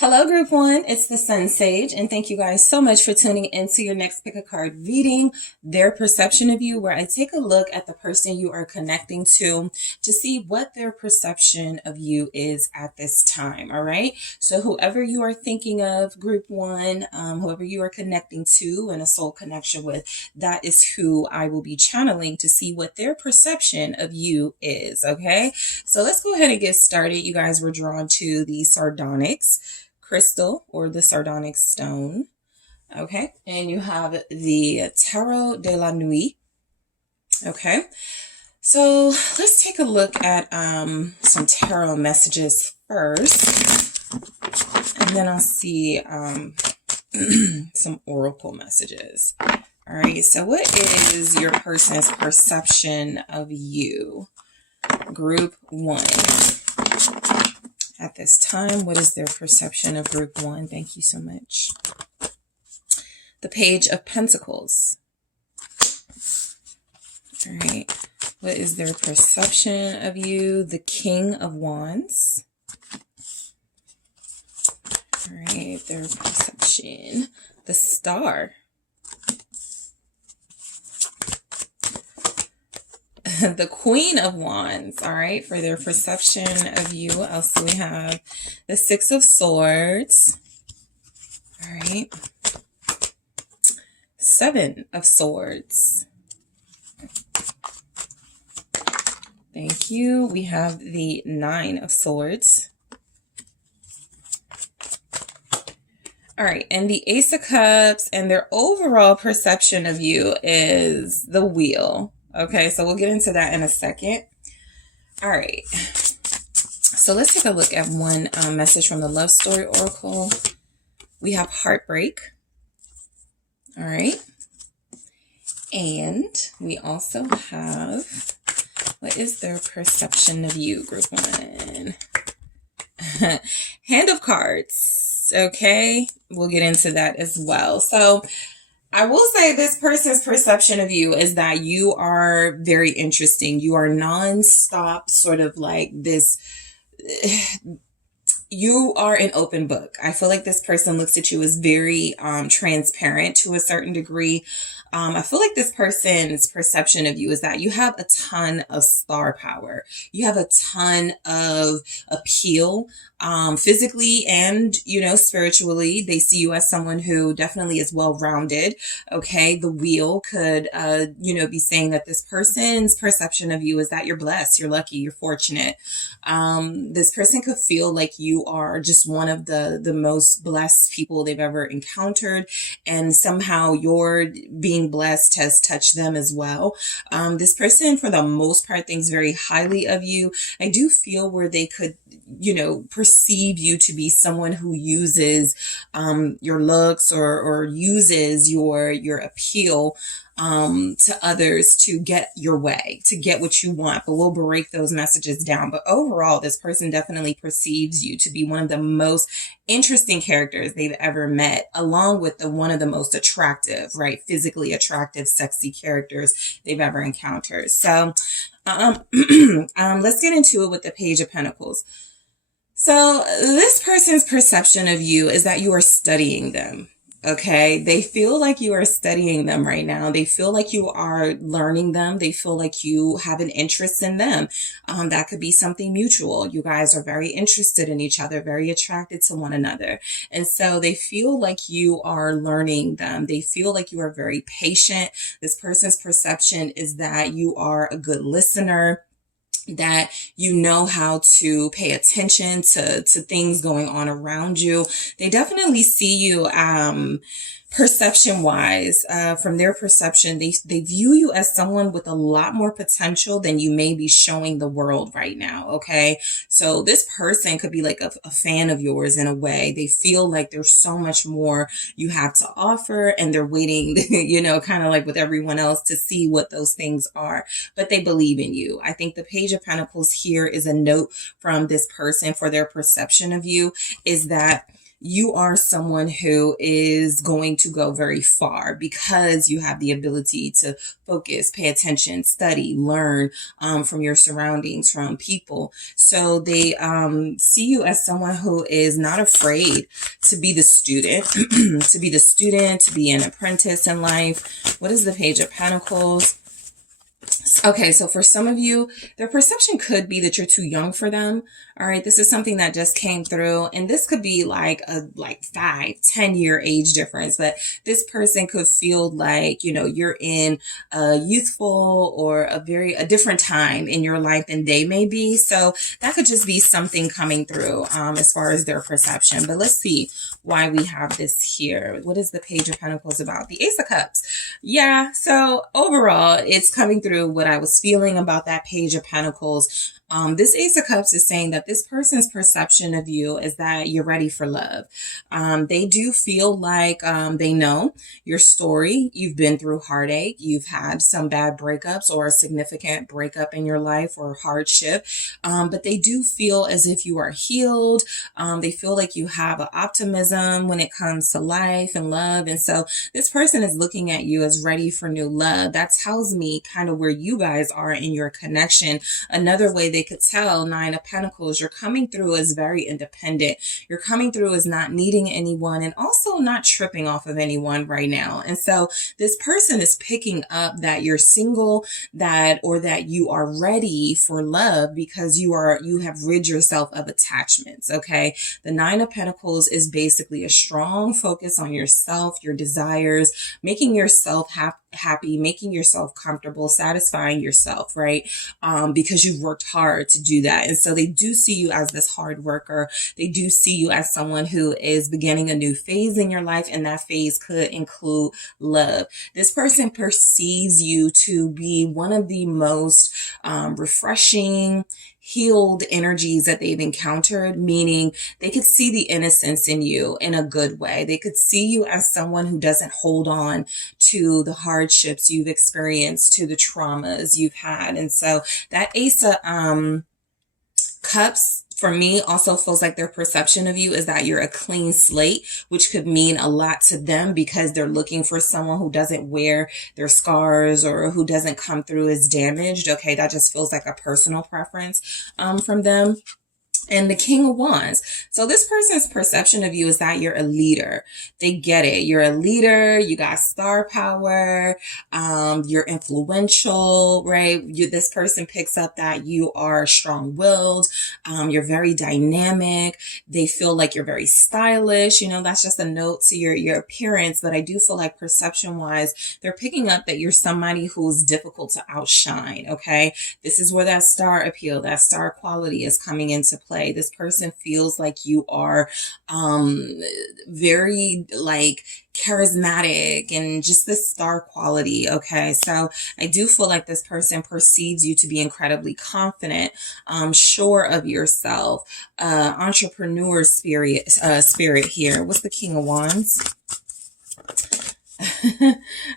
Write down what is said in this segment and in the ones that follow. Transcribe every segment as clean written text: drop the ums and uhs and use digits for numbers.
Hello, Group 1. It's the SunSage, and thank you guys so much for tuning into your next pick a card reading, their perception of you, where I take a look at the person you are connecting to see what their perception of you is at this time, all right? So whoever you are thinking of, Group 1, whoever you are connecting to in a soul connection with, that is who I will be channeling to see what their perception of you is, okay? So let's go ahead and get started. You guys were drawn to the sardonyx crystal or the sardonyx stone. Okay. And you have the Tarot de la Nuit. Okay. So let's take a look at some tarot messages first. And then I'll see some oracle messages. All right. So what is your person's perception of you? Group 1. At this time, what is their perception of Group 1? Thank you so much. The Page of Pentacles. All right. What is their perception of you? The King of Wands. All right. Their perception. The Star. The Queen of Wands, all right, for their perception of you. Also, we have the Six of Swords, all right, Seven of Swords. Thank you. We have the Nine of Swords. All right, and the Ace of Cups, and their overall perception of you is the Wheel. Okay, so we'll get into that in a second. All right. So let's take a look at one message from the Love Story Oracle. We have heartbreak. All right. And we also have, what is their perception of you, Group 1? Hand of Cards. Okay, we'll get into that as well. So I will say this person's perception of you is that you are very interesting. You are nonstop, sort of like this. You are an open book. I feel like this person looks at you as very transparent to a certain degree. I feel like this person's perception of you is that you have a ton of star power. You have a ton of appeal, physically and, spiritually. They see you as someone who definitely is well-rounded. Okay. The Wheel could, be saying that this person's perception of you is that you're blessed, you're lucky, you're fortunate. This person could feel like you are just one of the most blessed people they've ever encountered. And somehow your being blessed has touched them as well. This person, for the most part, thinks very highly of you. I do feel where they could, perceive you to be someone who uses your looks or uses your appeal to others to get your way, to get what you want. But we'll break those messages down. But overall, this person definitely perceives you to be one of the most interesting characters they've ever met, along with one of the most attractive, right? Physically attractive, sexy characters they've ever encountered. So let's get into it with the Page of Pentacles. So this person's perception of you is that you are studying them. Okay. They feel like you are studying them right now. They feel like you are learning them. They feel like you have an interest in them. That could be something mutual. You guys are very interested in each other, very attracted to one another. And so they feel like you are learning them. They feel like you are very patient. This person's perception is that you are a good listener, that you know how to pay attention to things going on around you. They definitely see you perception wise, from their perception, they view you as someone with a lot more potential than you may be showing the world right now. Okay. So this person could be like a fan of yours in a way. They feel like there's so much more you have to offer, and they're waiting, kind of like with everyone else, to see what those things are, but they believe in you. I think the Page of Pentacles here is a note from this person for their perception of you is that you are someone who is going to go very far because you have the ability to focus, pay attention, study, learn from your surroundings, from people. So they see you as someone who is not afraid to be the student, to be an apprentice in life. What is the Page of Pentacles? Okay, so for some of you, their perception could be that you're too young for them. All right, this is something that just came through, and this could be like a 5-10 year age difference, but this person could feel like, you know, you're in a youthful or a different time in your life than they may be. So that could just be something coming through as far as their perception. But let's see why we have this here. What is the Page of Pentacles about? The Ace of Cups. Yeah, so overall, it's coming through what I was feeling about that Page of Pentacles. This Ace of Cups is saying that this person's perception of you is that you're ready for love. They do feel like they know your story. You've been through heartache. You've had some bad breakups or a significant breakup in your life or hardship. But they do feel as if you are healed. They feel like you have an optimism when it comes to life and love. And so this person is looking at you as ready for new love. That tells me kind of where you guys are in your connection. Another way they could tell, Nine of Pentacles, you're coming through as very independent. You're coming through as not needing anyone and also not tripping off of anyone right now. And so this person is picking up that you're single, that you are ready for love because you have rid yourself of attachments. Okay. The Nine of Pentacles is basically a strong focus on yourself, your desires, making yourself happy, making yourself comfortable, satisfying yourself, right? Because you've worked hard to do that. And so they do see you as this hard worker. They do see you as someone who is beginning a new phase in your life, and that phase could include love. This person perceives you to be one of the most refreshing, healed energies that they've encountered, meaning they could see the innocence in you in a good way. They could see you as someone who doesn't hold on to the hardships you've experienced, to the traumas you've had. And so that Ace of Cups for me also feels like their perception of you is that you're a clean slate, which could mean a lot to them because they're looking for someone who doesn't wear their scars or who doesn't come through as damaged. Okay, that just feels like a personal preference from them. And the King of Wands. So this person's perception of you is that you're a leader. They get it. You're a leader. You got star power. You're influential, right? This person picks up that you are strong-willed. You're very dynamic. They feel like you're very stylish. You know, that's just a note to your appearance. But I do feel like perception-wise, they're picking up that you're somebody who's difficult to outshine, okay? This is where that star appeal, that star quality is coming into play. This person feels like you are very charismatic and just this star quality. Okay, so I do feel like this person perceives you to be incredibly confident, sure of yourself, entrepreneur spirit here. What's the King of Wands?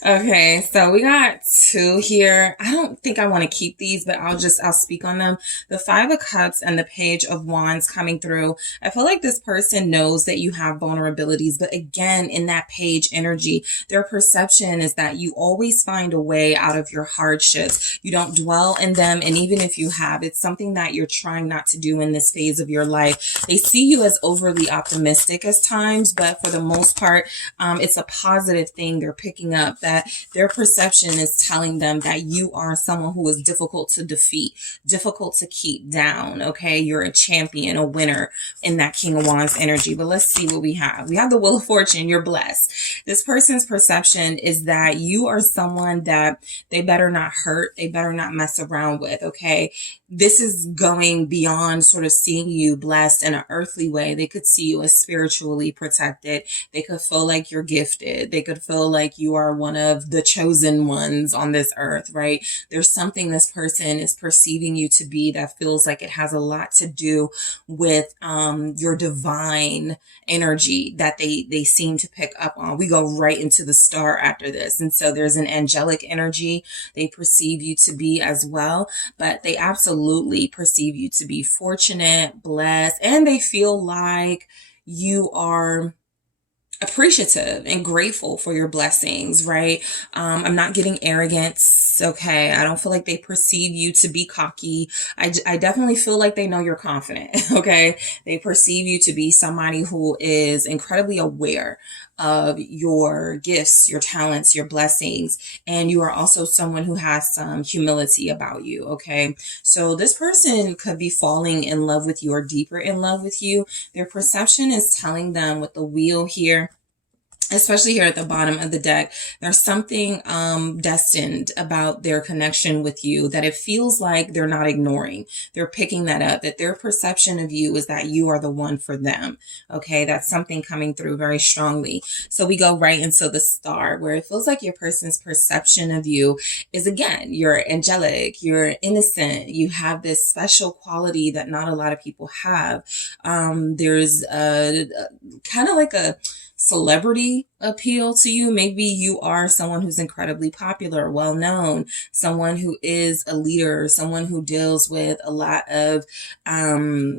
Okay, so we got two here. I don't think I want to keep these, but I'll speak on them. The Five of Cups and the Page of Wands coming through. I feel like this person knows that you have vulnerabilities, but again, in that page energy, their perception is that you always find a way out of your hardships. You don't dwell in them, and even if you have, it's something that you're trying not to do in this phase of your life. They see you as overly optimistic at times, but for the most part, it's a positive thing. They're picking up that their perception is telling them that you are someone who is difficult to defeat, difficult to keep down. Okay, you're a champion, a winner in that King of Wands energy. But let's see what we have. We have the Wheel of Fortune. You're blessed. This person's perception is that you are someone that they better not hurt. They better not mess around with. Okay, this is going beyond sort of seeing you blessed in an earthly way. They could see you as spiritually protected. They could feel like you're gifted. They could feel like you are one of the chosen ones on this earth, right? There's something this person is perceiving you to be that feels like it has a lot to do with your divine energy that they seem to pick up on. We go right into the star after this. And so there's an angelic energy they perceive you to be as well, but they absolutely perceive you to be fortunate, blessed, and they feel like you are appreciative and grateful for your blessings, right? I'm not getting arrogance. Okay. I don't feel like they perceive you to be cocky. I definitely feel like they know you're confident. Okay. They perceive you to be somebody who is incredibly aware of your gifts, your talents, your blessings. And you are also someone who has some humility about you. Okay. So this person could be falling in love with you or deeper in love with you. Their perception is telling them with the wheel here, especially here at the bottom of the deck, there's something destined about their connection with you that it feels like they're not ignoring. They're picking that up, that their perception of you is that you are the one for them. Okay, that's something coming through very strongly. So we go right into the star, where it feels like your person's perception of you is, again, you're angelic, you're innocent, you have this special quality that not a lot of people have. There's a kind of like a celebrity appeal to you. Maybe you are someone who's incredibly popular, well known, someone who is a leader, someone who deals with a lot of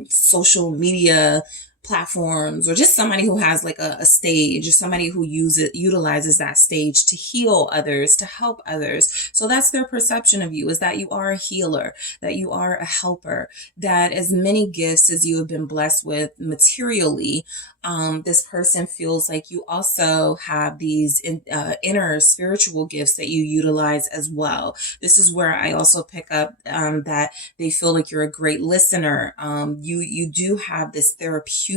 social media platforms, or just somebody who has like a stage, or somebody who utilizes that stage to heal others, to help others. So that's their perception of you, is that you are a healer, that you are a helper, that as many gifts as you have been blessed with materially, this person feels like you also have these inner spiritual gifts that you utilize as well. This is where I also pick up that they feel like you're a great listener. You do have this therapeutic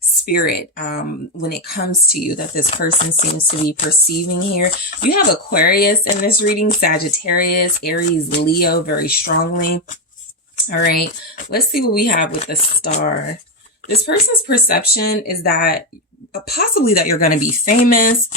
spirit when it comes to you, that this person seems to be perceiving here. You have Aquarius in this reading, Sagittarius, Aries, Leo very strongly. All right, let's see what we have with the star. This person's perception is that possibly that you're going to be famous,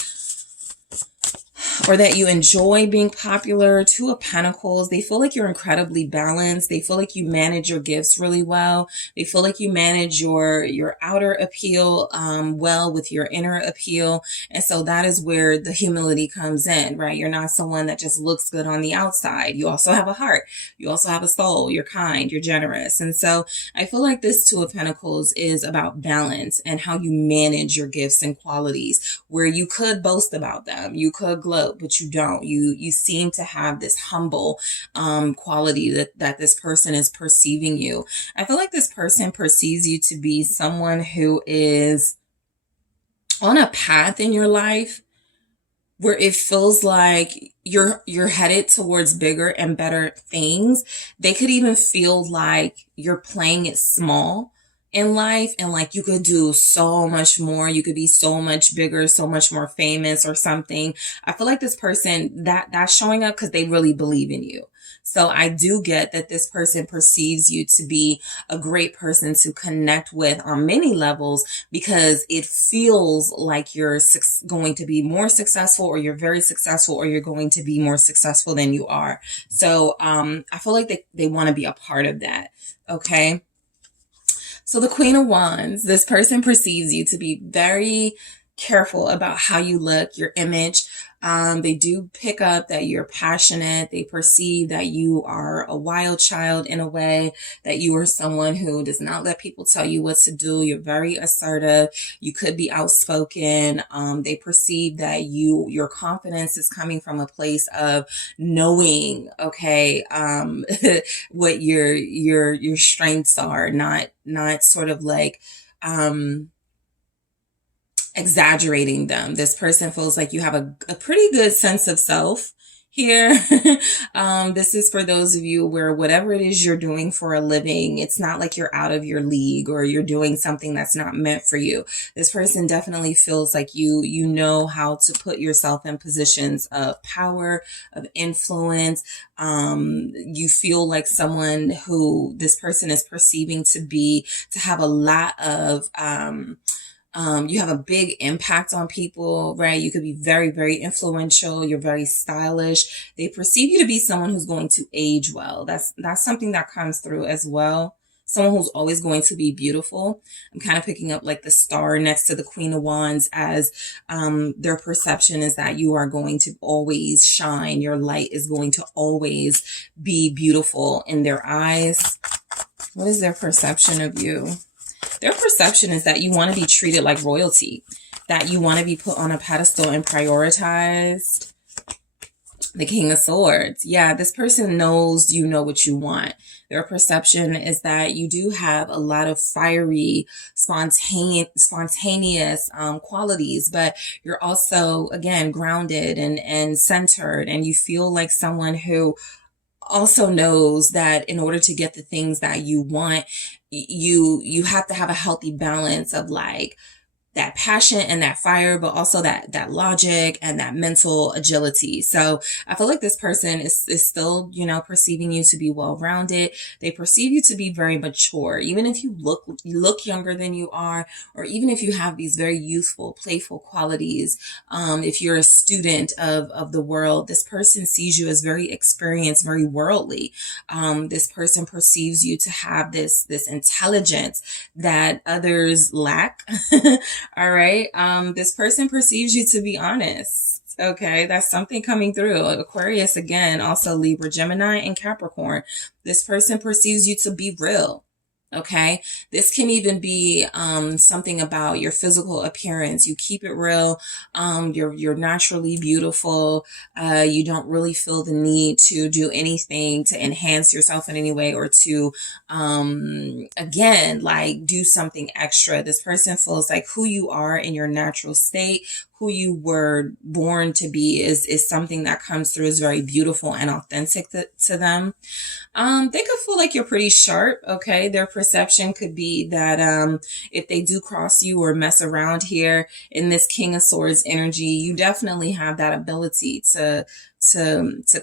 or that you enjoy being popular. Two of Pentacles. They feel like you're incredibly balanced. They feel like you manage your gifts really well. They feel like you manage your outer appeal well with your inner appeal. And so that is where the humility comes in, right? You're not someone that just looks good on the outside. You also have a heart. You also have a soul. You're kind. You're generous. And so I feel like this Two of Pentacles is about balance and how you manage your gifts and qualities, where you could boast about them. You could gloat, but you don't. You seem to have this humble quality that this person is perceiving you. I feel like this person perceives you to be someone who is on a path in your life where it feels like you're headed towards bigger and better things. They could even feel like you're playing it small in life, and like you could do so much more. You could be so much bigger, so much more famous or something. I feel like this person that's showing up because they really believe in you. So I do get that this person perceives you to be a great person to connect with on many levels, because it feels like you're going to be more successful, or you're very successful, or you're going to be more successful than you are. So I feel like they want to be a part of that. Okay. So the Queen of Wands, this person perceives you to be very careful about how you look, your image. They do pick up that you're passionate. They perceive that you are a wild child in a way, that you are someone who does not let people tell you what to do. You're very assertive. You could be outspoken. They perceive that your confidence is coming from a place of knowing, okay, what your strengths are, not sort of like, exaggerating them. This person feels like you have a pretty good sense of self here. This is for those of you where whatever it is you're doing for a living, it's not like you're out of your league, or you're doing something that's not meant for you. This person definitely feels like you know how to put yourself in positions of power, of influence. You feel like someone who this person is perceiving to have a lot of, you have a big impact on people, right? You could be very, very influential. You're very stylish. They perceive you to be someone who's going to age well. That's something that comes through as well. Someone who's always going to be beautiful. I'm kind of picking up like the star next to the Queen of Wands, as their perception is that you are going to always shine. Your light is going to always be beautiful in their eyes. What is their perception of you? Their perception is that you want to be treated like royalty, that you want to be put on a pedestal and prioritized. The King of Swords. Yeah, this person knows you know what you want. Their perception is that you do have a lot of fiery, spontaneous qualities, but you're also, again, grounded and centered, and you feel like someone who also knows that in order to get the things that you want, you have to have a healthy balance of like that passion and that fire, but also that logic and that mental agility. So I feel like this person is still, you know, perceiving you to be well-rounded. They perceive you to be very mature, even if you look younger than you are, or even if you have these very youthful, playful qualities. If you're a student of the world, this person sees you as very experienced, very worldly. This person perceives you to have this intelligence that others lack. All right. This person perceives you to be honest. Okay. That's something coming through. Aquarius, again, also Libra, Gemini, and Capricorn. This person perceives you to be real. Okay. This can even be, something about your physical appearance. You keep it real. You're naturally beautiful. You don't really feel the need to do anything to enhance yourself in any way, or to, again, like do something extra. This person feels like who you are in your natural state, who you were born to be, is something that comes through as very beautiful and authentic to them. They could feel like you're pretty sharp. Okay. Their perception could be that, if they do cross you or mess around here in this King of Swords energy, you definitely have that ability to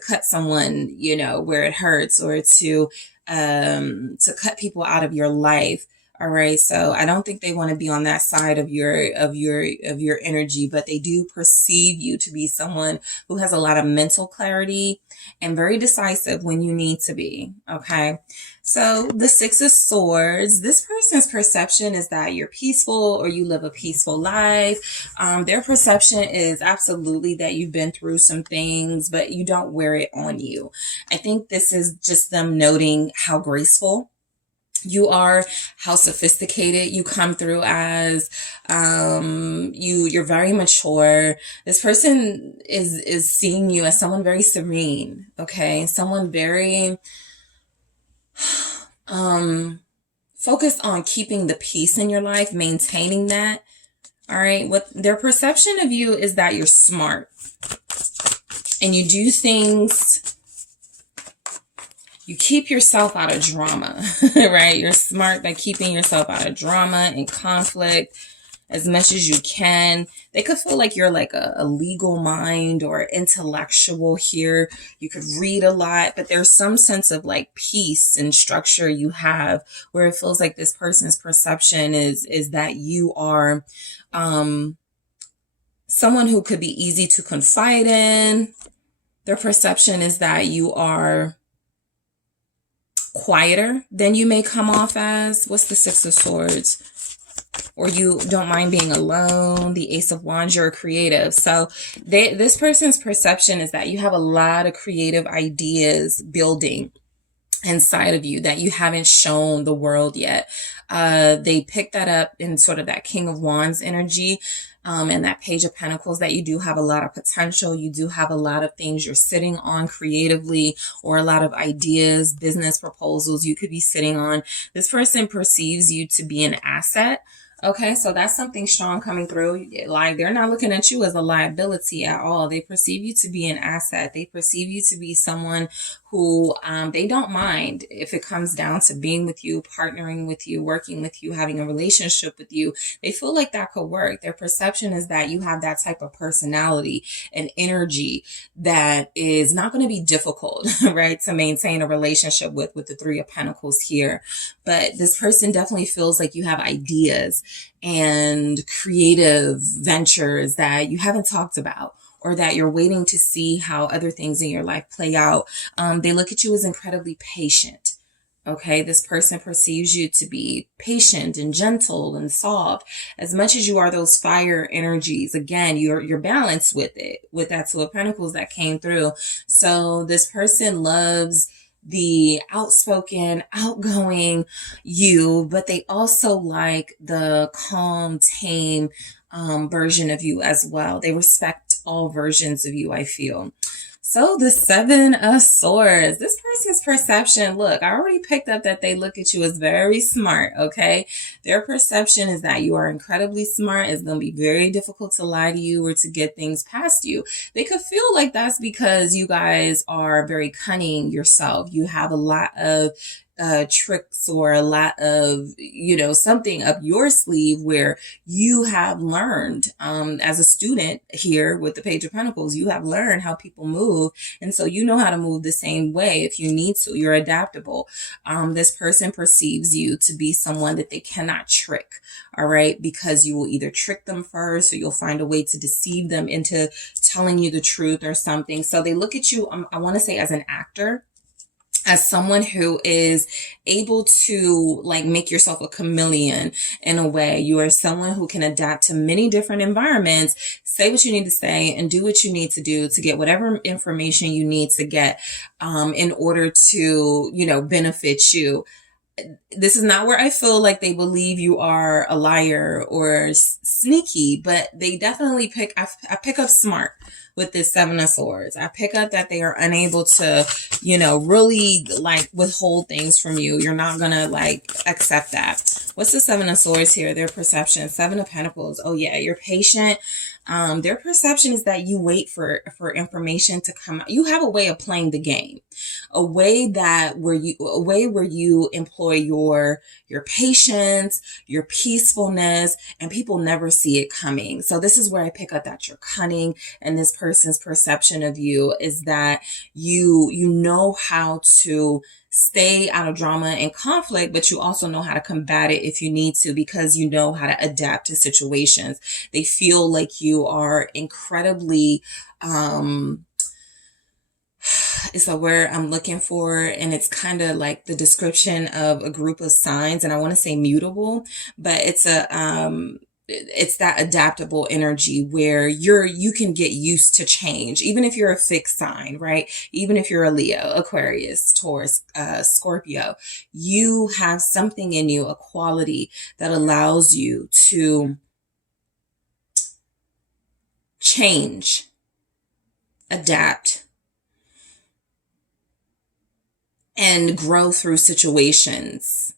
cut someone, you know, where it hurts, or to cut people out of your life. All right. So I don't think they want to be on that side of your energy, but they do perceive you to be someone who has a lot of mental clarity and very decisive when you need to be. Okay. So the Six of Swords, this person's perception is that you're peaceful, or you live a peaceful life. Their perception is absolutely that you've been through some things, but you don't wear it on you. I think this is just them noting how graceful you are, how sophisticated you come through as. You're very mature. This person is seeing you as someone very serene. Okay. Someone very, focused on keeping the peace in your life, maintaining that. All right. What their perception of you is that you're smart and you do things. You keep yourself out of drama, right? You're smart by keeping yourself out of drama and conflict as much as you can. They could feel like you're like a legal mind or intellectual here. You could read a lot, but there's some sense of like peace and structure you have, where it feels like this person's perception is that you are someone who could be easy to confide in. Their perception is that you are quieter than you may come off as. What's the Six of Swords? Or you don't mind being alone. The Ace of Wands, you're creative. So this person's perception is that you have a lot of creative ideas building inside of you that you haven't shown the world yet. They pick that up in sort of that King of Wands energy. And that Page of Pentacles, that you do have a lot of potential. You do have a lot of things you're sitting on creatively, or a lot of ideas, business proposals you could be sitting on. This person perceives you to be an asset. Okay, so that's something strong coming through. Like, they're not looking at you as a liability at all. They perceive you to be an asset. They perceive you to be someone who they don't mind if it comes down to being with you, partnering with you, working with you, having a relationship with you. They feel like that could work. Their perception is that you have that type of personality and energy that is not going to be difficult, right, to maintain a relationship with the Three of Pentacles here. But this person definitely feels like you have ideas and creative ventures that you haven't talked about, or that you're waiting to see how other things in your life play out. They look at you as incredibly patient. Okay, this person perceives you to be patient and gentle and soft. As much as you are those fire energies, again, you're balanced with it, with that Two of Pentacles that came through. So this person loves the outspoken, outgoing you, but they also like the calm, tame version of you as well. They respect all versions of you, I feel. So the Seven of Swords, this person's perception, look, I already picked up that they look at you as very smart, okay? Their perception is that you are incredibly smart. It's going to be very difficult to lie to you or to get things past you. They could feel like that's because you guys are very cunning yourself. You have a lot of tricks or a lot of, something up your sleeve where you have learned, as a student here with the Page of Pentacles, you have learned how people move. And so you know how to move the same way if you need to. You're adaptable. This person perceives you to be someone that they cannot trick. All right. Because you will either trick them first or you'll find a way to deceive them into telling you the truth or something. So they look at you, I want to say, as an actor, as someone who is able to make yourself a chameleon in a way. You are someone who can adapt to many different environments, say what you need to say, and do what you need to do to get whatever information you need to get in order to, benefit you. This is not where I feel like they believe you are a liar or sneaky, but they definitely I pick up smart with this Seven of Swords. I pick up that they are unable to, really withhold things from you. You're not going to accept that. What's the Seven of Swords here? Their perception. Seven of Pentacles. Oh yeah, you're patient. Their perception is that you wait for information to come out. You have a way of playing the game, a way where you employ your patience, your peacefulness, and people never see it coming. So this is where I pick up that you're cunning, and this person's perception of you is that you know how to stay out of drama and conflict, but you also know how to combat it if you need to, because you know how to adapt to situations. They feel like you are incredibly, it's a word I'm looking for, and it's kind of like the description of a group of signs, and I want to say mutable, but it's that adaptable energy where you can get used to change, even if you're a fixed sign, right? Even if you're a Leo, Aquarius, Taurus, Scorpio, you have something in you, a quality that allows you to change, adapt, and grow through situations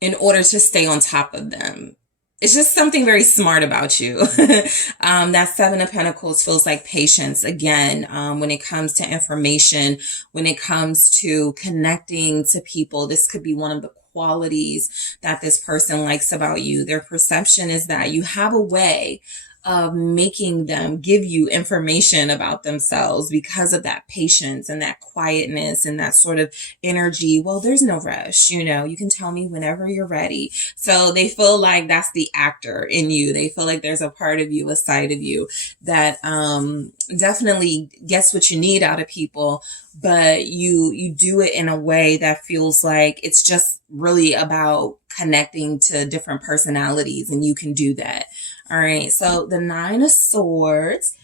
in order to stay on top of them. It's just something very smart about you. That Seven of Pentacles feels like patience again, when it comes to information, when it comes to connecting to people. This could be one of the qualities that this person likes about you. Their perception is that you have a way of making them give you information about themselves because of that patience and that quietness and that sort of energy. Well, there's no rush, you can tell me whenever you're ready. So they feel like that's the actor in you. They feel like there's a part of you, a side of you that definitely gets what you need out of people, but you do it in a way that feels like it's just really about connecting to different personalities, and you can do that. All right, so the Nine of Swords.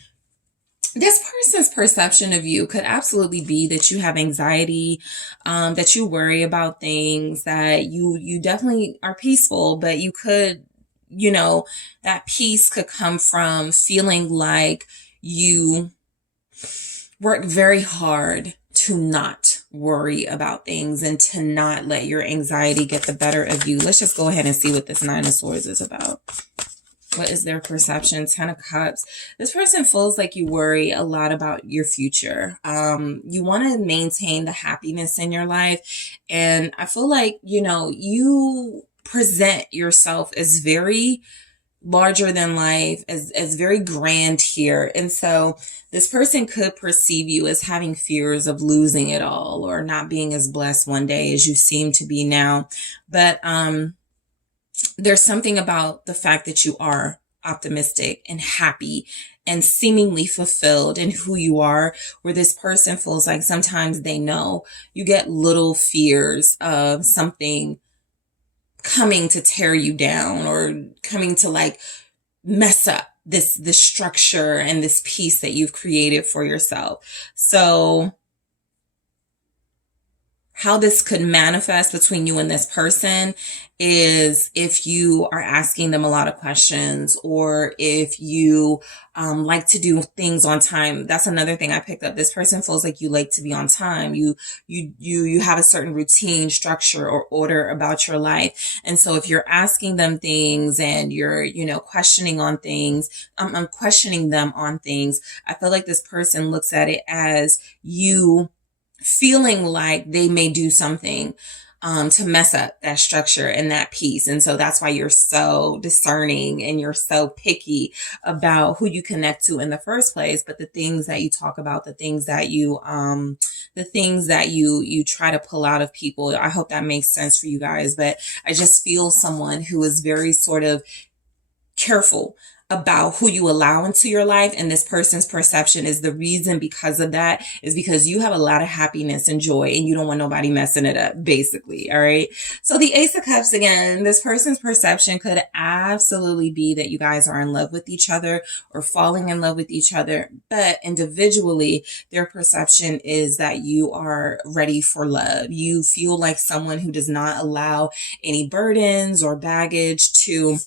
This person's perception of you could absolutely be that you have anxiety, that you worry about things, that you definitely are peaceful, but you could, that peace could come from feeling like you work very hard to not worry about things and to not let your anxiety get the better of you. Let's just go ahead and see what this Nine of Swords is about. What is their perception? Ten of Cups. This person feels like you worry a lot about your future. You want to maintain the happiness in your life. And I feel like, you present yourself as very larger than life, as very grand here. And so this person could perceive you as having fears of losing it all or not being as blessed one day as you seem to be now. But, there's something about the fact that you are optimistic and happy and seemingly fulfilled in who you are, where this person feels like sometimes they know you get little fears of something coming to tear you down or coming to mess up this structure and this peace that you've created for yourself. So how this could manifest between you and this person is if you are asking them a lot of questions, or if you like to do things on time. That's another thing I picked up. This person feels like you like to be on time. You have a certain routine, structure, or order about your life. And so if you're asking them things and you're, questioning on things, I'm questioning them on things, I feel like this person looks at it as you feeling like they may do something to mess up that structure and that piece. And so that's why you're so discerning and you're so picky about who you connect to in the first place. But the things that you talk about, the things that you try to pull out of people, I hope that makes sense for you guys. But I just feel someone who is very sort of careful about who you allow into your life. And this person's perception is the reason because of that is because you have a lot of happiness and joy and you don't want nobody messing it up, basically. All right. So the Ace of Cups, again, this person's perception could absolutely be that you guys are in love with each other or falling in love with each other. But individually, their perception is that you are ready for love. You feel like someone who does not allow any burdens or baggage to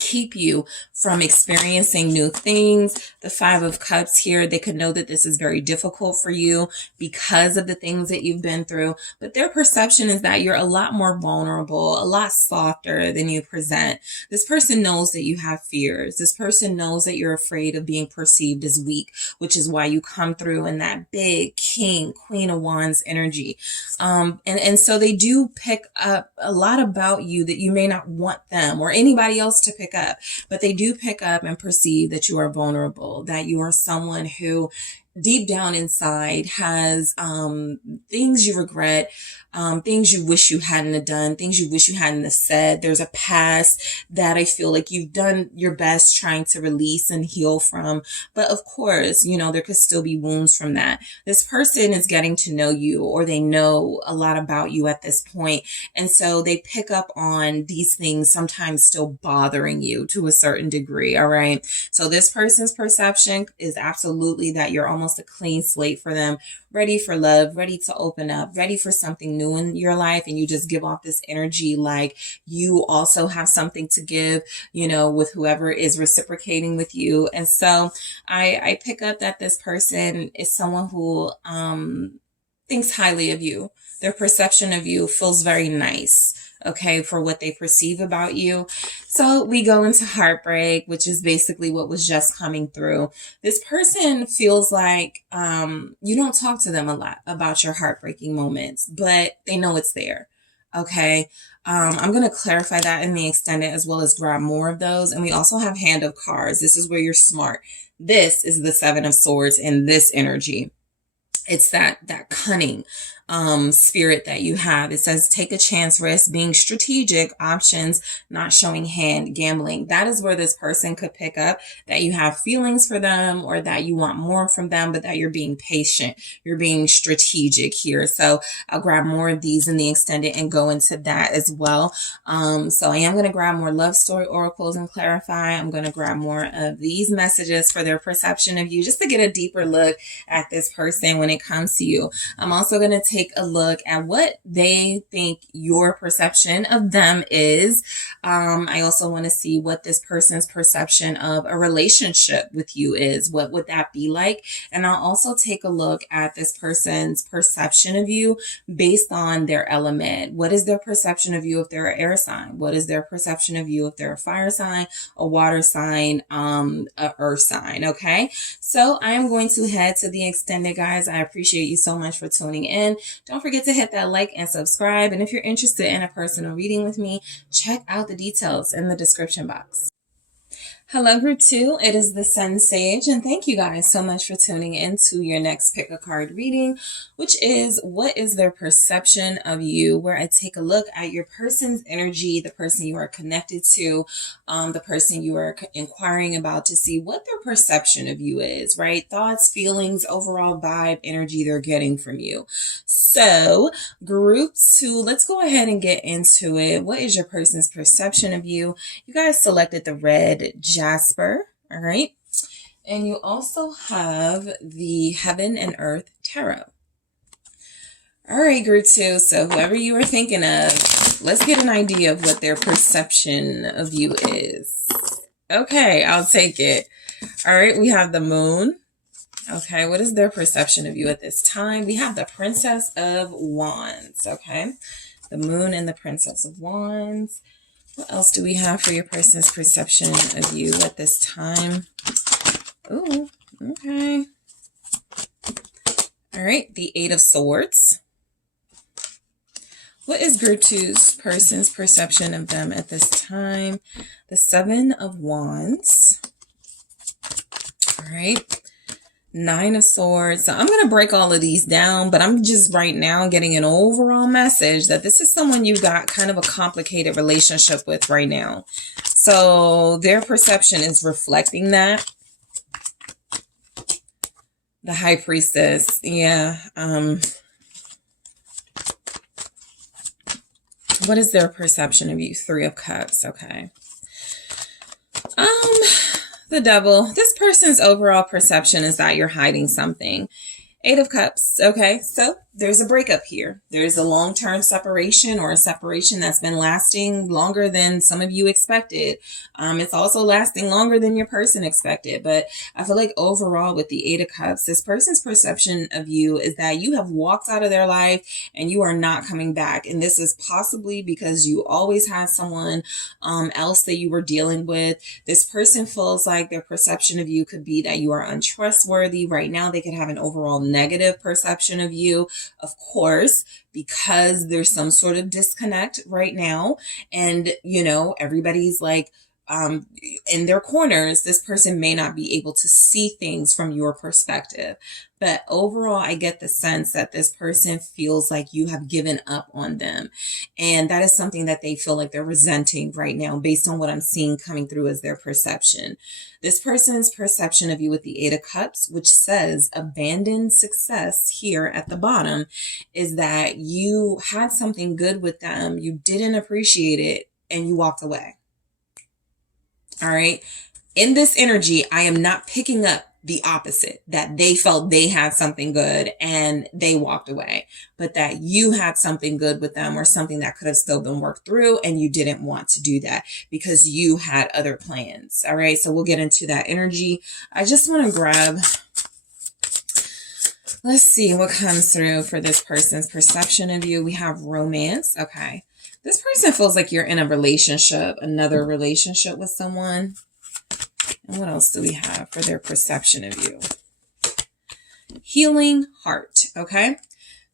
keep you from experiencing new things. The Five of Cups here, they could know that this is very difficult for you because of the things that you've been through, but their perception is that you're a lot more vulnerable, a lot softer than you present. This person knows that you have fears. This person knows that you're afraid of being perceived as weak, which is why you come through in that big King, Queen of Wands energy. And so they do pick up a lot about you that you may not want them or anybody else to pick up, but they do pick up and perceive that you are vulnerable, that you are someone who deep down inside has things you regret, things you wish you hadn't have done, things you wish you hadn't have said. There's a past that I feel like you've done your best trying to release and heal from. But of course, there could still be wounds from that. This person is getting to know you, or they know a lot about you at this point. And so they pick up on these things sometimes still bothering you to a certain degree. All right. So this person's perception is absolutely that you're almost a clean slate for them, ready for love, ready to open up, ready for something new in your life. And you just give off this energy like you also have something to give, with whoever is reciprocating with you. And so I pick up that this person is someone who thinks highly of you. Their perception of you feels very nice, okay, for what they perceive about you. So we go into heartbreak, which is basically what was just coming through. This person feels like you don't talk to them a lot about your heartbreaking moments, but they know it's there, okay? I'm going to clarify that in the extended as well as grab more of those. And we also have Hand of Cards. This is where you're smart. This is the Seven of Swords in this energy. It's that cunning spirit that you have. It says, take a chance, risk, being strategic, options, not showing hand, gambling. That is where this person could pick up that you have feelings for them or that you want more from them, but that you're being patient. You're being strategic here. So I'll grab more of these in the extended and go into that as well. So I am going to grab more love story oracles and clarify. I'm going to grab more of these messages for their perception of you, just to get a deeper look at this person when it comes to you. I'm also going to take a look at what they think your perception of them is. I also want to see what this person's perception of a relationship with you is. What would that be like? And I'll also take a look at this person's perception of you based on their element. What is their perception of you if they're an air sign? What is their perception of you if they're a fire sign, a water sign, a earth sign? Okay. So I am going to head to the extended, guys. I appreciate you so much for tuning in. Don't forget to hit that like and subscribe. And if you're interested in a personal reading with me, check out the details in the description box. Hello, group 2. It is the SunSage, and thank you guys so much for tuning in to your next pick a card reading, which is what is their perception of you, where I take a look at your person's energy, the person you are connected to, the person you are inquiring about, to see what their perception of you is, right? Thoughts, feelings, overall vibe, energy they're getting from you. So group 2, let's go ahead and get into it. What is your person's perception of you? You guys selected the red Jasper, all right? And you also have the Heaven and Earth Tarot. All right, group 2. So whoever you are thinking of, let's get an idea of what their perception of you is. Okay, I'll take it. All right, we have the moon. Okay, what is their perception of you at this time? We have the Princess of Wands. Okay, the moon and the Princess of Wands. What else do we have for your person's perception of you at this time? Ooh, okay. All right, the Eight of Swords. What is group 2's person's perception of them at this time? The Seven of Wands. All right. Nine of Swords. So I'm going to break all of these down, but I'm just right now getting an overall message that this is someone you've got kind of a complicated relationship with right now. So their perception is reflecting that. The High Priestess. Yeah. What is their perception of you? Three of Cups. Okay. The Devil. This person's overall perception is that you're hiding something. Eight of Cups. Okay, so there's a breakup here. There's a long-term separation or a separation that's been lasting longer than some of you expected. It's also lasting longer than your person expected. But I feel like overall with the Eight of Cups, this person's perception of you is that you have walked out of their life and you are not coming back. And this is possibly because you always had someone else that you were dealing with. This person feels like their perception of you could be that you are untrustworthy. Right now, they could have an overall negative perception of you. Of course, because there's some sort of disconnect right now. And, you know, everybody's like, in their corners, this person may not be able to see things from your perspective. But overall, I get the sense that this person feels like you have given up on them. And that is something that they feel like they're resenting right now based on what I'm seeing coming through as their perception. This person's perception of you with the Eight of Cups, which says abandoned success here at the bottom, is that you had something good with them, you didn't appreciate it, and you walked away. All right. In this energy, I am not picking up the opposite, that they felt they had something good and they walked away, but that you had something good with them or something that could have still been worked through and you didn't want to do that because you had other plans. All right. So we'll get into that energy. I just want to grab, let's see what comes through for this person's perception of you. We have romance. Okay. This person feels like you're in a relationship, another relationship with someone. And what else do we have for their perception of you? Healing heart, okay?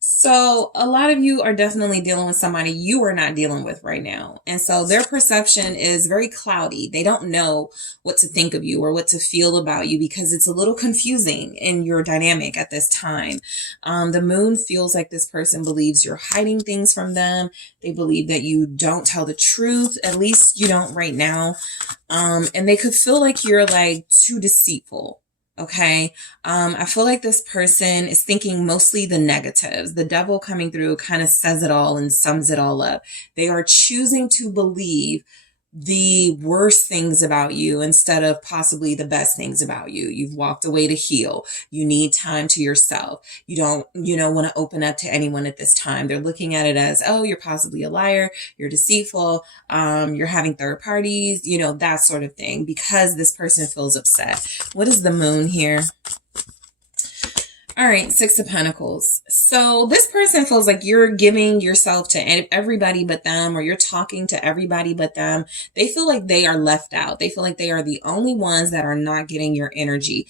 So a lot of you are definitely dealing with somebody you are not dealing with right now. And so their perception is very cloudy. They don't know what to think of you or what to feel about you because it's a little confusing in your dynamic at this time. The moon feels like this person believes you're hiding things from them. They believe that you don't tell the truth. At least you don't right now. And they could feel like you're like too deceitful. Okay. I feel like this person is thinking mostly the negatives. The Devil coming through kind of says it all and sums it all up. They are choosing to believe the worst things about you instead of possibly the best things about you. You've walked away to heal. You need time to yourself. You don't want to open up to anyone at this time. They're looking at it as, oh, you're possibly a liar. You're deceitful. You're having third parties, that sort of thing, because this person feels upset. What is the moon here? All right, Six of Pentacles. So this person feels like you're giving yourself to everybody but them, or you're talking to everybody but them. They feel like they are left out. They feel like they are the only ones that are not getting your energy.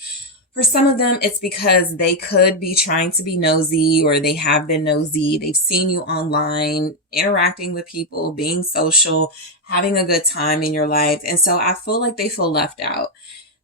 For some of them, it's because they could be trying to be nosy, or they have been nosy. They've seen you online, interacting with people, being social, having a good time in your life. And so I feel like they feel left out.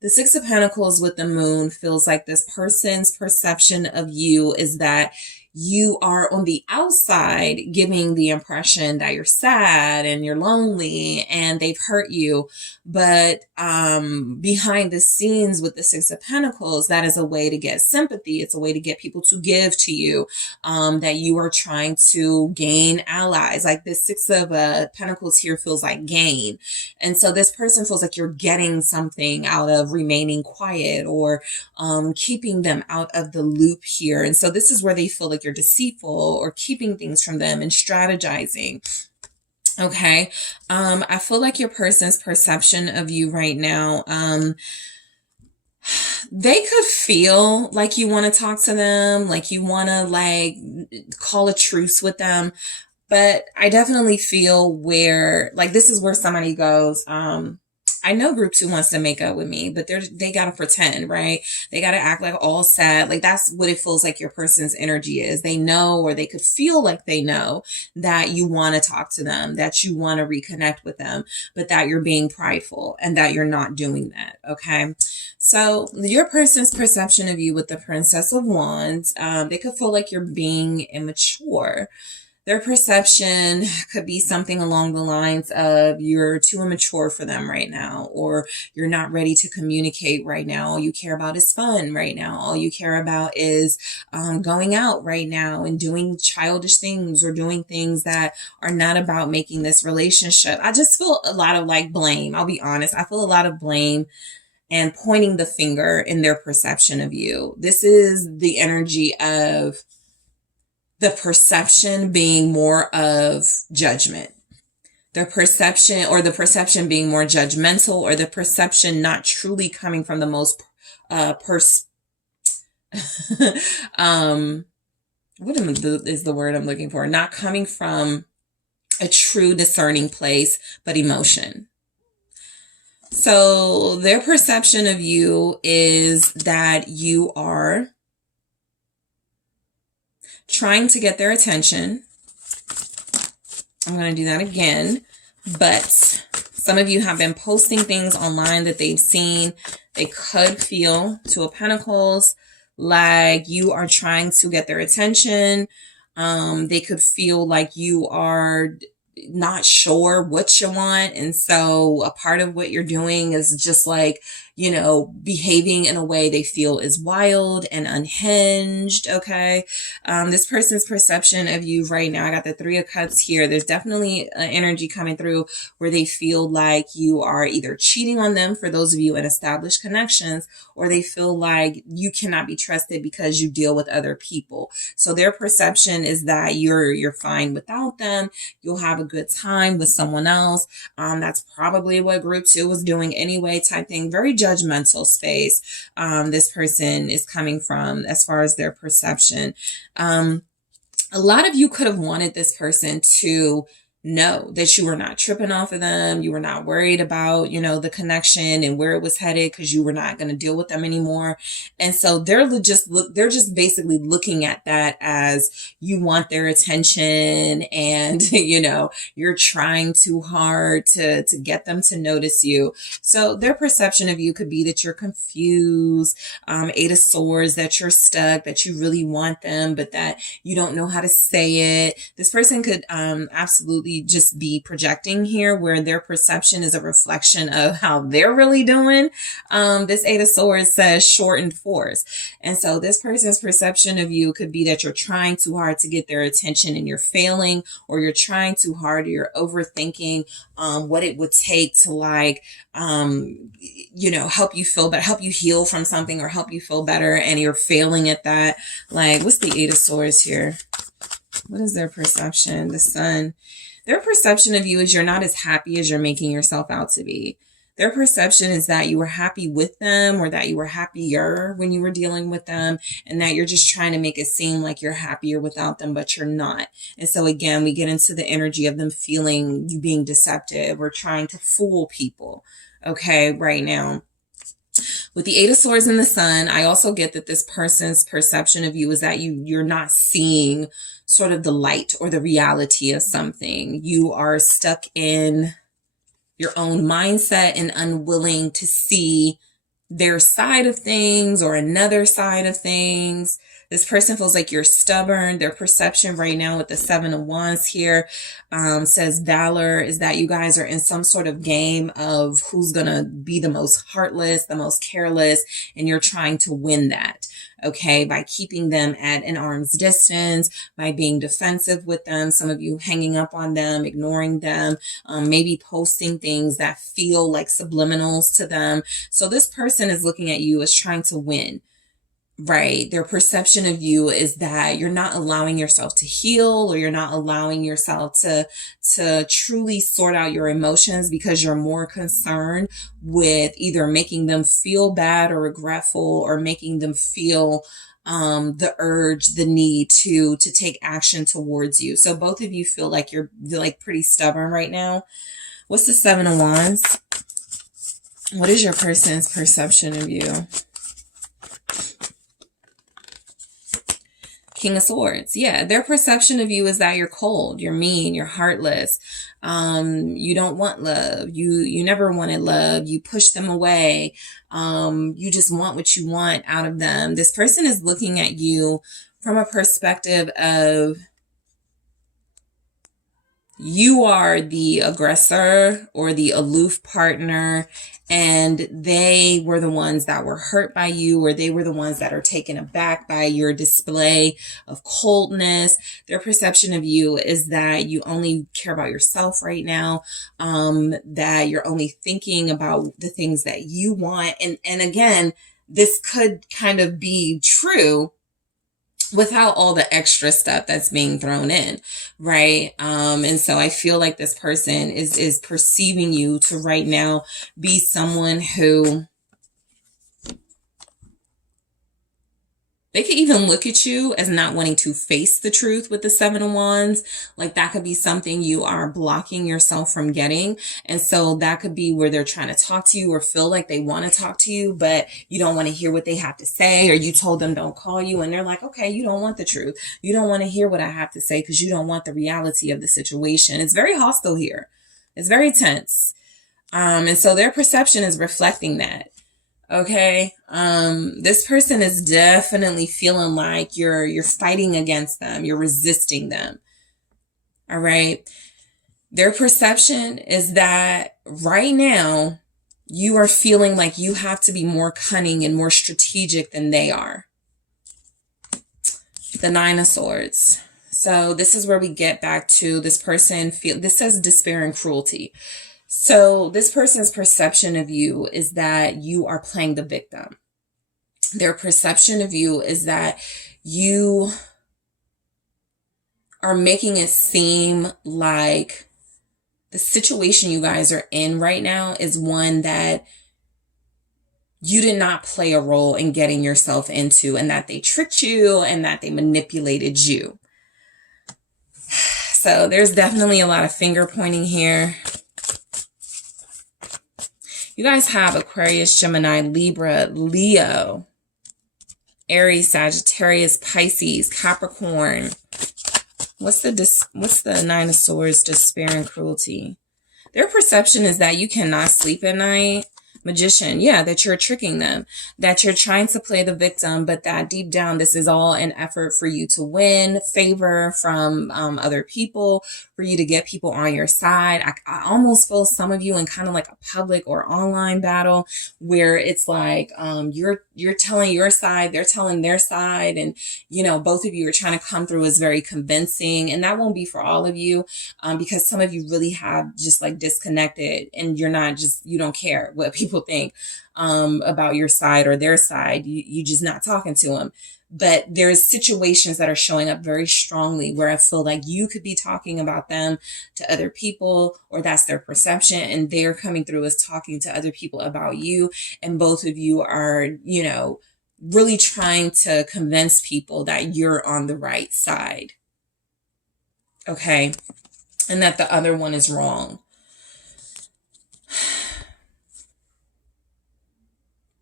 The Six of Pentacles with the moon feels like this person's perception of you is that you are on the outside giving the impression that you're sad and you're lonely and they've hurt you. But behind the scenes with the Six of Pentacles, that is a way to get sympathy. It's a way to get people to give to you, that you are trying to gain allies. Like this Six of Pentacles here feels like gain. And so this person feels like you're getting something out of remaining quiet or keeping them out of the loop here. And so this is where they feel like like you're deceitful or keeping things from them and strategizing. Okay. I feel like your person's perception of you right now, they could feel like you want to talk to them, like you want to like call a truce with them. But I definitely feel where, like, this is where somebody goes, I know group 2 wants to make up with me, but they got to pretend, right? They got to act like all sad. Like, that's what it feels like your person's energy is. They know, or they could feel like they know that you want to talk to them, that you want to reconnect with them, but that you're being prideful and that you're not doing that. Okay. So your person's perception of you with the Princess of Wands, they could feel like you're being immature. Their perception could be something along the lines of you're too immature for them right now, or you're not ready to communicate right now. All you care about is fun right now. All you care about is going out right now and doing childish things or doing things that are not about making this relationship. I just feel a lot of like blame. I'll be honest. I feel a lot of blame and pointing the finger in their perception of you. This is the energy of the perception being more of judgment. The perception being more judgmental, or the perception not truly coming from the most what is the word I'm looking for? Not coming from a true discerning place, but emotion. So their perception of you is that you are trying to get their attention. I'm going to do that again. But some of you have been posting things online that they've seen. They could feel Two of Pentacles like you are trying to get their attention. They could feel like you are not sure what you want. And so a part of what you're doing is just like, you know, behaving in a way they feel is wild and unhinged. Okay. This person's perception of you right now, I got the Three of Cups here. There's definitely an energy coming through where they feel like you are either cheating on them, for those of you in established connections, or they feel like you cannot be trusted because you deal with other people. So their perception is that you're fine without them. You'll have a good time with someone else. That's probably what group 2 was doing anyway, type thing. Very judgmental space this person is coming from as far as their perception. A lot of you could have wanted this person to know that you were not tripping off of them. You were not worried about, you know, the connection and where it was headed, because you were not going to deal with them anymore. And so they're just basically looking at that as you want their attention, and, you know, you're trying too hard to get them to notice you. So their perception of you could be that you're confused, Eight of Swords, that you're stuck, that you really want them, but that you don't know how to say it. This person could absolutely just be projecting here, where their perception is a reflection of how they're really doing. This Eight of Swords says shortened force. And so this person's perception of you could be that you're trying too hard to get their attention and you're failing, or you're trying too hard, or you're overthinking what it would take to like, you know, help you feel better, help you heal from something, or help you feel better, and you're failing at that. Like, what's the Eight of Swords here? What is their perception? The Sun. Their perception of you is you're not as happy as you're making yourself out to be. Their perception is that you were happy with them, or that you were happier when you were dealing with them, and that you're just trying to make it seem like you're happier without them, but you're not. And so again, we get into the energy of them feeling you being deceptive or trying to fool people. Okay, right now. With the Eight of Swords and the Sun, I also get that this person's perception of you is that you're not seeing sort of the light or the reality of something. You are stuck in your own mindset and unwilling to see their side of things or another side of things. This person feels like you're stubborn. Their perception right now with the Seven of Wands here says valor is that you guys are in some sort of game of who's going to be the most heartless, the most careless, and you're trying to win that. Okay, by keeping them at an arm's distance, by being defensive with them, some of you hanging up on them, ignoring them, maybe posting things that feel like subliminals to them. So this person is looking at you as trying to win. right? Their perception of you is that you're not allowing yourself to heal, or you're not allowing yourself to truly sort out your emotions, because you're more concerned with either making them feel bad or regretful, or making them feel the urge, the need to take action towards you. So both of you feel like you're like pretty stubborn right now. What's the Seven of Wands? What is your person's perception of you? King of Swords. Yeah, their perception of you is that you're cold, you're mean, you're heartless. You don't want love. You never wanted love. You push them away. You just want what you want out of them. This person is looking at you from a perspective of you are the aggressor or the aloof partner, and they were the ones that were hurt by you, or they were the ones that are taken aback by your display of coldness. Their perception of you is that you only care about yourself right now, that you're only thinking about the things that you want. And again, this could kind of be true without all the extra stuff that's being thrown in, right? And so I feel like this person is perceiving you to right now be someone who they could even look at you as not wanting to face the truth with the Seven of Wands. Like that could be something you are blocking yourself from getting. And so that could be where they're trying to talk to you or feel like they want to talk to you, but you don't want to hear what they have to say, or you told them don't call you. And they're like, okay, you don't want the truth. You don't want to hear what I have to say because you don't want the reality of the situation. It's very hostile here. It's very tense. And so their perception is reflecting that. Okay. This person is definitely feeling like you're fighting against them. You're resisting them. All right. Their perception is that right now you are feeling like you have to be more cunning and more strategic than they are. The Nine of Swords. So this is where we get back to this person this says despair and cruelty. So this person's perception of you is that you are playing the victim. Their perception of you is that you are making it seem like the situation you guys are in right now is one that you did not play a role in getting yourself into, and that they tricked you and that they manipulated you. So there's definitely a lot of finger pointing here. You guys have Aquarius, Gemini, Libra, Leo, Aries, Sagittarius, Pisces, Capricorn. What's the Nine of Swords, despair and cruelty? Their perception is that you cannot sleep at night. Magician, yeah, that you're tricking them, that you're trying to play the victim, but that deep down, this is all an effort for you to win favor from other people, for you to get people on your side. I almost feel some of you in kind of like a public or online battle where it's like you're telling your side, they're telling their side, and you know, both of you are trying to come through as very convincing, and that won't be for all of you because some of you really have just like disconnected, and you don't care what people think about your side or their side. You just not talking to them. But there's situations that are showing up very strongly where I feel like you could be talking about them to other people, or that's their perception, and they're coming through as talking to other people about you. And both of you are, you know, really trying to convince people that you're on the right side. Okay. And that the other one is wrong.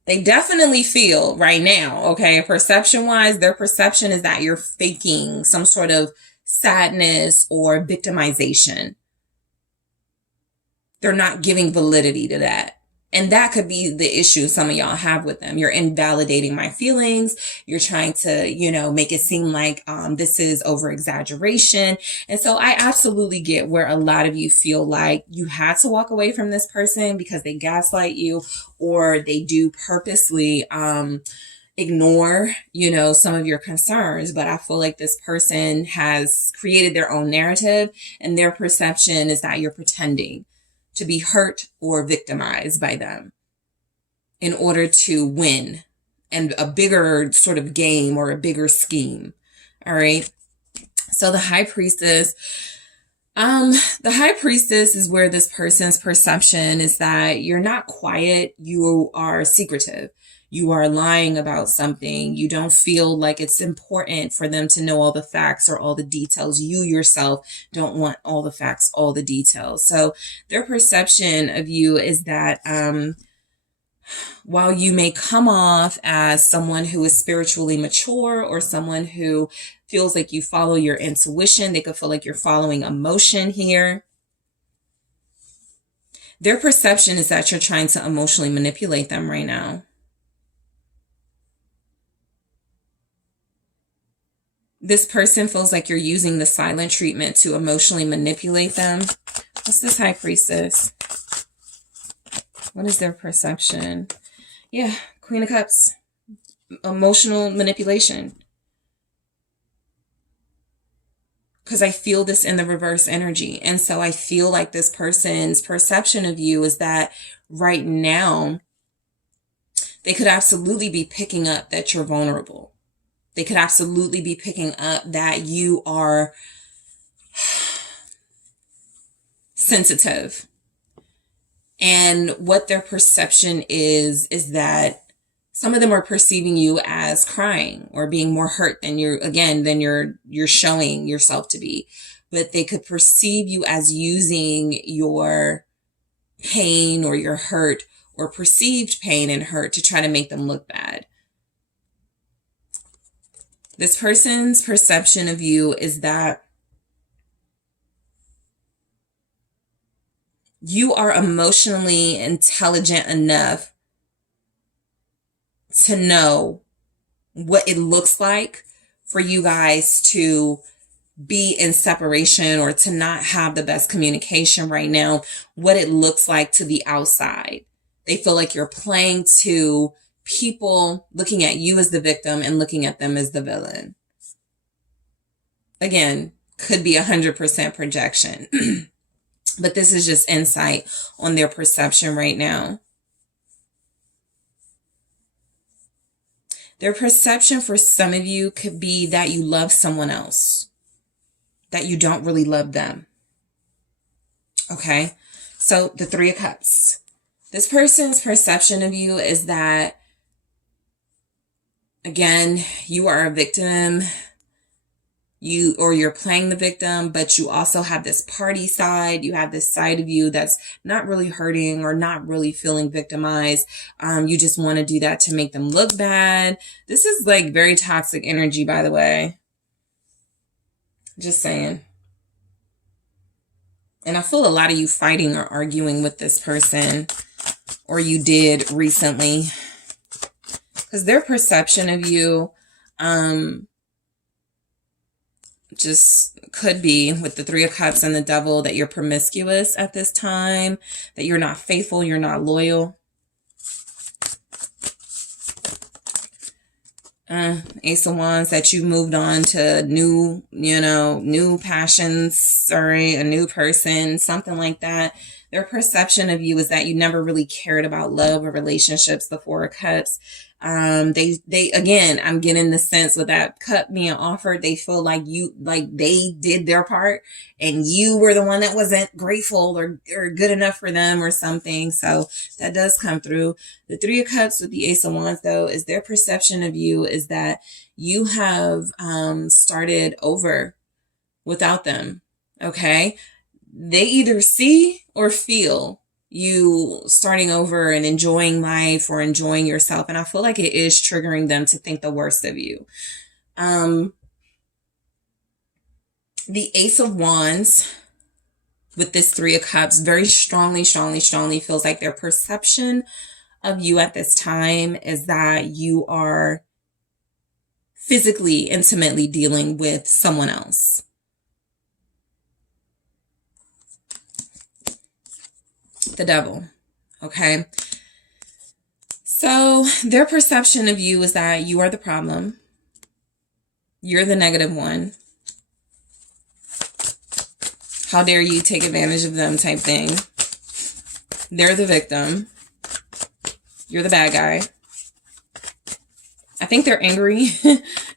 They definitely feel right now, okay, perception-wise, their perception is that you're faking some sort of sadness or victimization. They're not giving validity to that. And that could be the issue some of y'all have with them. You're invalidating my feelings. You're trying to, you know, make it seem like this is over exaggeration. And so I absolutely get where a lot of you feel like you had to walk away from this person because they gaslight you, or they do purposely ignore, you know, some of your concerns. But I feel like this person has created their own narrative, and their perception is that you're pretending to be hurt or victimized by them in order to win and a bigger sort of game or a bigger scheme. All right. So the High Priestess, the High Priestess is where this person's perception is that you're not quiet, you are secretive. You are lying about something. You don't feel like it's important for them to know all the facts or all the details. You yourself don't want all the facts, all the details. So their perception of you is that while you may come off as someone who is spiritually mature or someone who feels like you follow your intuition, they could feel like you're following emotion here. Their perception is that you're trying to emotionally manipulate them right now. This person feels like you're using the silent treatment to emotionally manipulate them. What's this High Priestess? What is their perception? Yeah, Queen of Cups. Emotional manipulation. Because I feel this in the reverse energy. And so I feel like this person's perception of you is that right now, they could absolutely be picking up that you're vulnerable. They could absolutely be picking up that you are sensitive. And what their perception is that some of them are perceiving you as crying or being more hurt than you're showing yourself to be. But they could perceive you as using your pain or your hurt or perceived pain and hurt to try to make them look bad. This person's perception of you is that you are emotionally intelligent enough to know what it looks like for you guys to be in separation or to not have the best communication right now, what it looks like to the outside. They feel like you're playing to people looking at you as the victim and looking at them as the villain. Again, could be 100% projection. But this is just insight on their perception right now. Their perception for some of you could be that you love someone else, that you don't really love them. Okay, so the Three of Cups. This person's perception of you is that, again, you are a victim. You're playing the victim, but you also have this party side. You have this side of you that's not really hurting or not really feeling victimized. You just want to do that to make them look bad. This is like very toxic energy, by the way. Just saying. And I feel a lot of you fighting or arguing with this person, or you did recently, because their perception of you, just could be with the Three of Cups and the Devil that you're promiscuous at this time, that you're not faithful, you're not loyal. Ace of Wands, that you moved on to new passions, sorry, a new person, something like that. Their perception of you is that you never really cared about love or relationships, the Four of Cups. They again, I'm getting the sense with that cup being offered, they feel like they did their part and you were the one that wasn't grateful or good enough for them or something. So that does come through. The Three of Cups with the Ace of Wands, though, is their perception of you is that you have started over without them. Okay. They either see or feel you starting over and enjoying life or enjoying yourself. And I feel like it is triggering them to think the worst of you. The Ace of Wands with this Three of Cups very strongly feels like their perception of you at this time is that you are physically, intimately dealing with someone else. The Devil. Okay. So their perception of you is that you are the problem. You're the negative one. How dare you take advantage of them type thing. They're the victim. You're the bad guy. I think they're angry.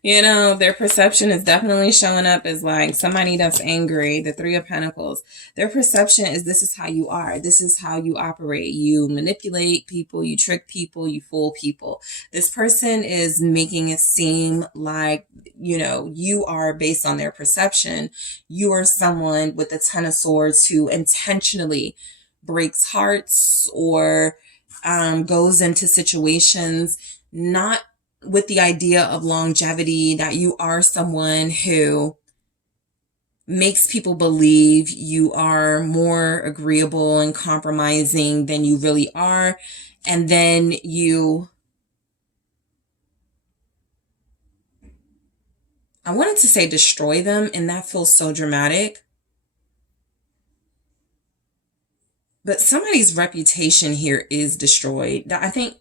You know, their perception is definitely showing up as like somebody that's angry. The Three of Pentacles. Their perception is this is how you are. This is how you operate. You manipulate people. You trick people. You fool people. This person is making it seem like, you know, you are, based on their perception, you are someone with a Ten of Swords who intentionally breaks hearts or goes into situations not with the idea of longevity, that you are someone who makes people believe you are more agreeable and compromising than you really are. And then I wanted to say destroy them, and that feels so dramatic. But somebody's reputation here is destroyed. I think,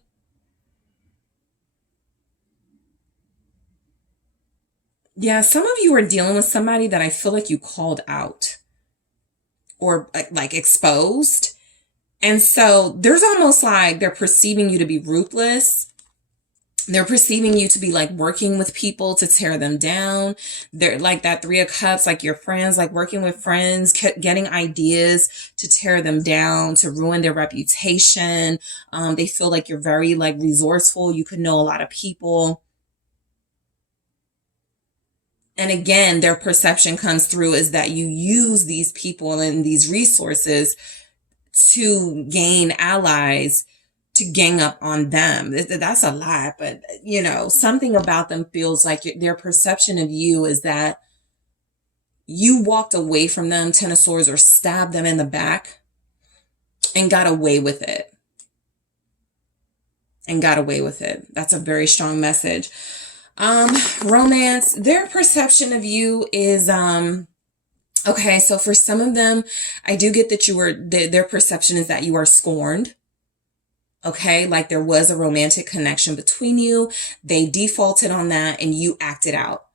yeah, some of you are dealing with somebody that I feel like you called out or like exposed. And so there's almost like they're perceiving you to be ruthless. They're perceiving you to be like working with people to tear them down. They're like that Three of Cups, like your friends, like working with friends, getting ideas to tear them down, to ruin their reputation. They feel like you're very like resourceful. You could know a lot of people. And again, their perception comes through is that you use these people and these resources to gain allies, to gang up on them. That's a lie, but you know, something about them feels like their perception of you is that you walked away from them, Ten of Swords, or stabbed them in the back and got away with it. That's a very strong message. Romance, their perception of you is, okay, so for some of them, I do get that their perception is that you are scorned. Okay, like there was a romantic connection between you. They defaulted on that and you acted out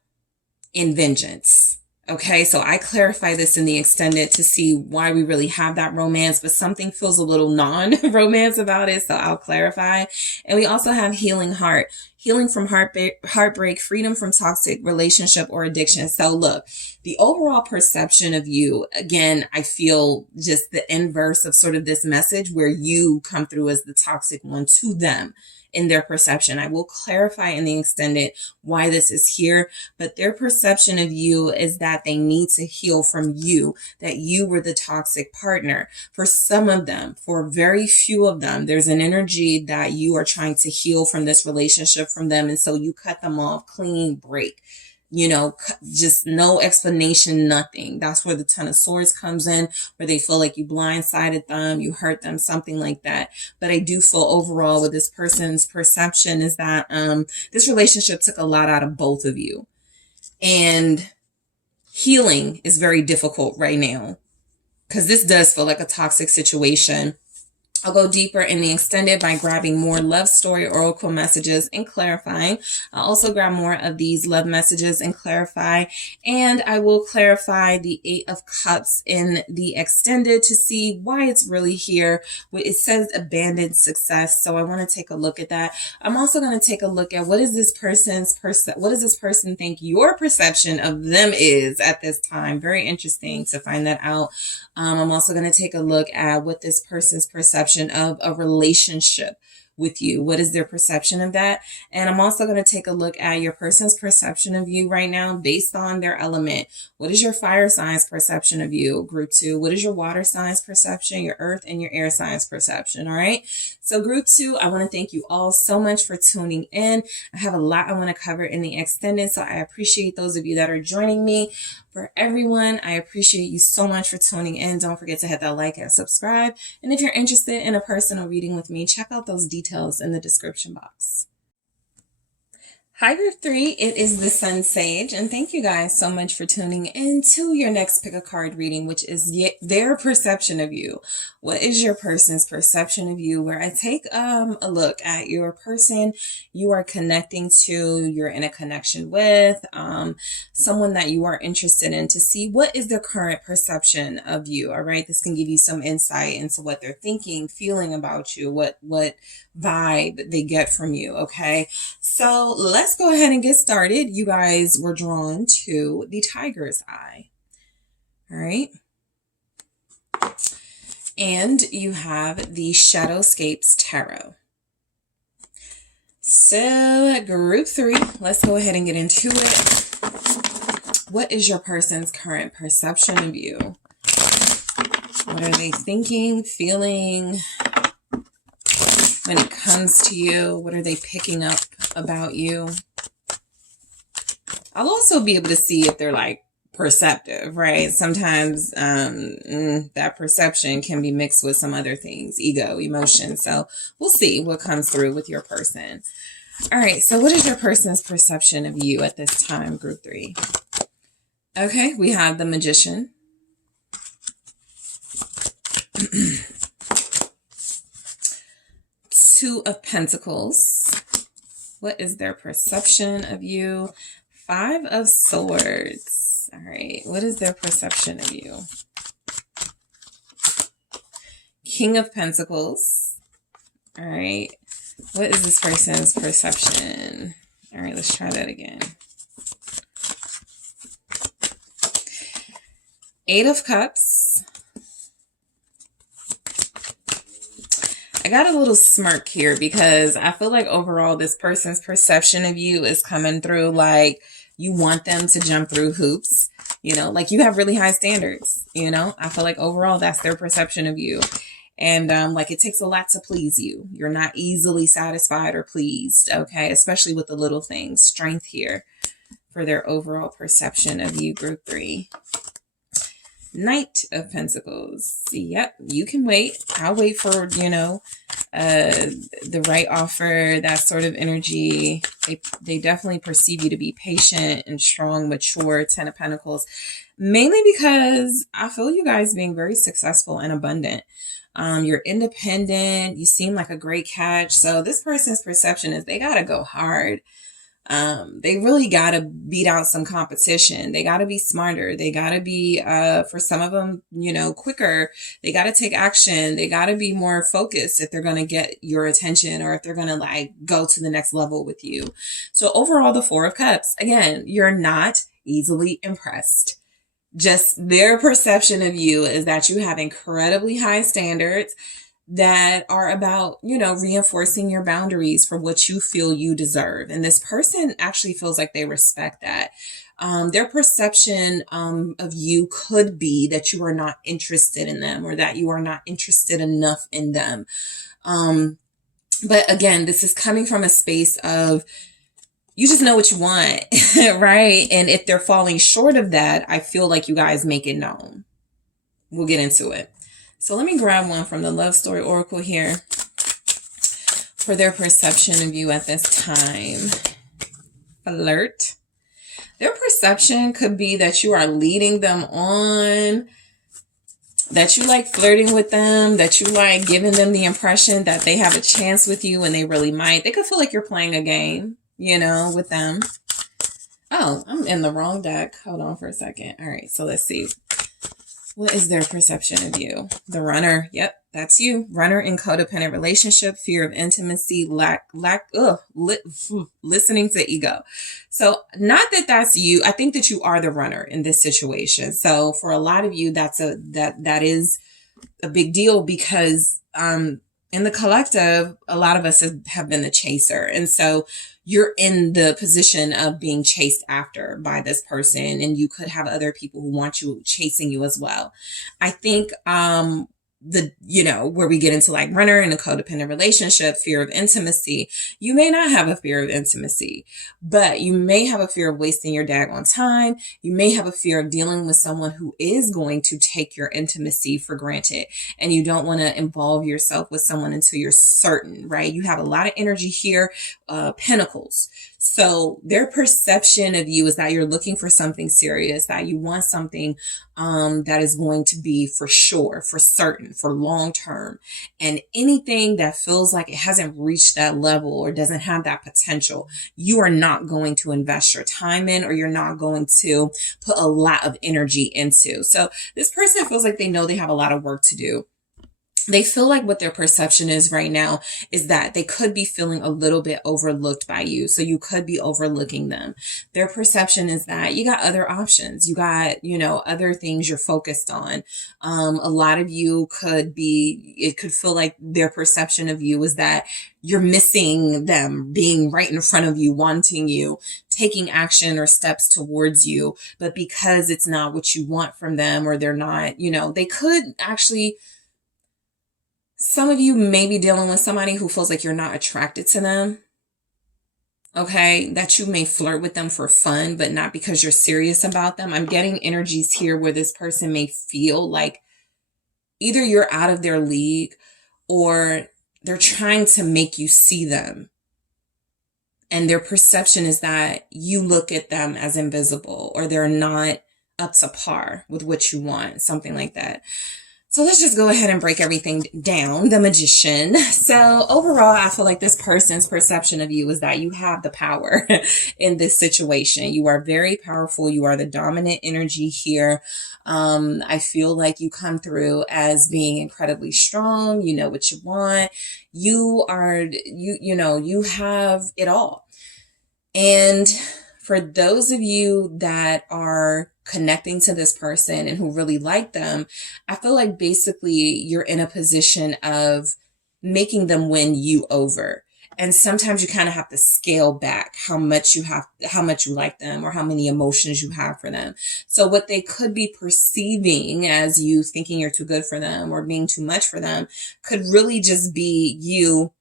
in vengeance. Okay, so I clarify this in the extended to see why we really have that romance, but something feels a little non-romance about it, so I'll clarify. And we also have healing heart, healing from heartbreak, freedom from toxic relationship or addiction. So look, the overall perception of you, again, I feel just the inverse of sort of this message where you come through as the toxic one to them. In their perception. I will clarify in the extended why this is here, but their perception of you is that they need to heal from you, that you were the toxic partner. For some of them, for very few of them, there's an energy that you are trying to heal from this relationship from them, and so you cut them off, clean break. You know, just no explanation, nothing. That's where the Ten of Swords comes in, where they feel like you blindsided them, you hurt them, something like that. But I do feel overall with this person's perception is that this relationship took a lot out of both of you. And healing is very difficult right now because this does feel like a toxic situation. I'll go deeper in the extended by grabbing more love story oracle messages and clarifying. I'll also grab more of these love messages and clarify. And I will clarify the Eight of Cups in the extended to see why it's really here. It says abandoned success. So I want to take a look at that. I'm also going to take a look at what does this person think your perception of them is at this time. Very interesting to find that out. I'm also going to take a look at what this person's perception of a relationship with you. What is their perception of that? And I'm also going to take a look at your person's perception of you right now based on their element. What is your fire sign's perception of you, group 2? What is your water sign's perception, your earth and your air sign's perception? All right. So group 2, I want to thank you all so much for tuning in. I have a lot I want to cover in the extended, so I appreciate those of you that are joining me. For everyone, I appreciate you so much for tuning in. Don't forget to hit that like and subscribe. And if you're interested in a personal reading with me, check out those details in the description box. Hi, Group 3. It is the SunSage, and thank you guys so much for tuning in to your next pick a card reading, which is their perception of you. What is your person's perception of you? Where I take a look at your person you are connecting to, you're in a connection with, someone that you are interested in, to see what is their current perception of you. All right, this can give you some insight into what they're thinking, feeling about you, what vibe they get from you. Okay, so let's go ahead and get started. You guys were drawn to the tiger's eye. All right. And you have the Shadowscapes Tarot. So Group 3, let's go ahead and get into it. What is your person's current perception of you? What are they thinking, feeling when it comes to you? What are they picking up about you? I'll also be able to see if they're like perceptive, right? Sometimes that perception can be mixed with some other things, ego, emotion. So we'll see what comes through with your person. All right, so what is your person's perception of you at this time, Group 3? Okay, we have the Magician. Two of Pentacles. What is their perception of you? Five of Swords. All right, what is their perception of you? King of Pentacles. All right, what is this person's perception? All right, let's try that again. Eight of Cups. I got a little smirk here because I feel like overall this person's perception of you is coming through like you want them to jump through hoops, you know, like you have really high standards, you know. I feel like overall that's their perception of you. And like it takes a lot to please you. You're not easily satisfied or pleased, okay? Especially with the little things. Strength here for their overall perception of you, Group 3. Knight of Pentacles. Yep, you can wait. I'll wait for, you know, the right offer, that sort of energy. They definitely perceive you to be patient and strong, mature. 10 of Pentacles. Mainly because I feel you guys being very successful and abundant. You're independent. You seem like a great catch. So this person's perception is they got to go hard. They really got to beat out some competition. They got to be smarter. They got to be, for some of them, you know, quicker. They got to take action. They got to be more focused if they're going to get your attention or if they're going to like go to the next level with you. So overall, the Four of Cups, again, you're not easily impressed. Just their perception of you is that you have incredibly high standards that are about, you know, reinforcing your boundaries for what you feel you deserve. And this person actually feels like they respect that. Their perception of you could be that you are not interested in them or that you are not interested enough in them. But again, this is coming from a space of you just know what you want, right? And if they're falling short of that, I feel like you guys make it known. We'll get into it. So let me grab one from the Love Story Oracle here for their perception of you at this time. Flirt. Their perception could be that you are leading them on, that you like flirting with them, that you like giving them the impression that they have a chance with you and they really might. They could feel like you're playing a game, you know, with them. Oh, I'm in the wrong deck. Hold on for a second. All right, so let's see. What is their perception of you? The Runner. Yep, that's you. Runner in codependent relationship, fear of intimacy, listening to ego. So not that that's you. I think that you are the runner in this situation. So for a lot of you, that is a big deal because in the collective, a lot of us have been the chaser. And so you're in the position of being chased after by this person, and you could have other people who want you chasing you as well. I think where we get into like runner in a codependent relationship, fear of intimacy, you may not have a fear of intimacy, but you may have a fear of wasting your daggone time. You may have a fear of dealing with someone who is going to take your intimacy for granted, and you don't want to involve yourself with someone until you're certain, right? You have a lot of energy here, pentacles. So their perception of you is that you're looking for something serious, that you want something that is going to be for sure, for certain, for long term. And anything that feels like it hasn't reached that level or doesn't have that potential, you are not going to invest your time in, or you're not going to put a lot of energy into. So this person feels like they know they have a lot of work to do. They feel like what their perception is right now is that they could be feeling a little bit overlooked by you. So you could be overlooking them. Their perception is that you got other options. You got, other things you're focused on. A lot of you it could feel like their perception of you is that you're missing them being right in front of you, wanting you, taking action or steps towards you. But because it's not what you want from them, or they're not, they could actually... Some of you may be dealing with somebody who feels like you're not attracted to them. Okay, that you may flirt with them for fun, but not because you're serious about them. I'm getting energies here where this person may feel like either you're out of their league, or they're trying to make you see them. And their perception is that you look at them as invisible, or they're not up to par with what you want, something like that. So let's just go ahead and break everything down. The Magician. So overall, I feel like this person's perception of you is that you have the power in this situation. You are very powerful. You are the dominant energy here. I feel like you come through as being incredibly strong. You know what you want. You have it all. And for those of you that are connecting to this person and who really like them, I feel like basically you're in a position of making them win you over. And sometimes you kind of have to scale back how much you like them, or how many emotions you have for them. So what they could be perceiving as you thinking you're too good for them or being too much for them could really just be you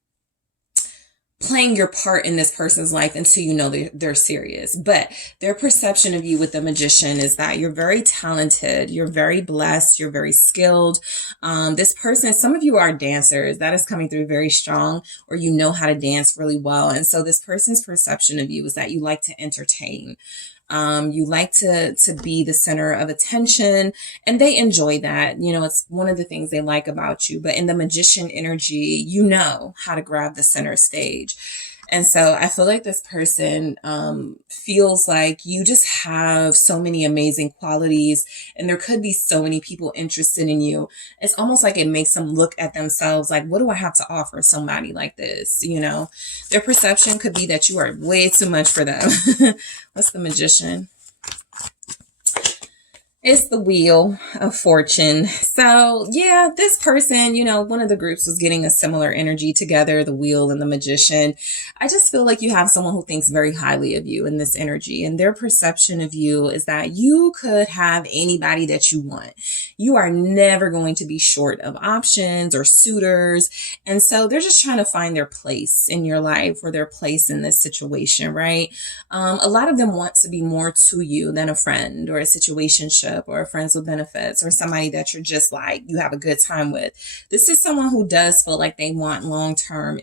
playing your part in this person's life until you know they're serious. But their perception of you with the Magician is that you're very talented, you're very blessed, you're very skilled. This person, some of you are dancers. That is coming through very strong, or you know how to dance really well. And so this person's perception of you is that you like to entertain. You like to be the center of attention, and they enjoy that. It's one of the things they like about you. But in the Magician energy, you know how to grab the center stage. And so I feel like this person feels like you just have so many amazing qualities, and there could be so many people interested in you. It's almost like it makes them look at themselves like, what do I have to offer somebody like this? Their perception could be that you are way too much for them. What's the Magician? It's the Wheel of Fortune. So yeah, this person, one of the groups was getting a similar energy together, the Wheel and the Magician. I just feel like you have someone who thinks very highly of you in this energy, and their perception of you is that you could have anybody that you want. You are never going to be short of options or suitors. And so they're just trying to find their place in your life, or their place in this situation, right? A lot of them want to be more to you than a friend or a situationship or a friends with benefits, or somebody that you're just like, you have a good time with. This is someone who does feel like they want long-term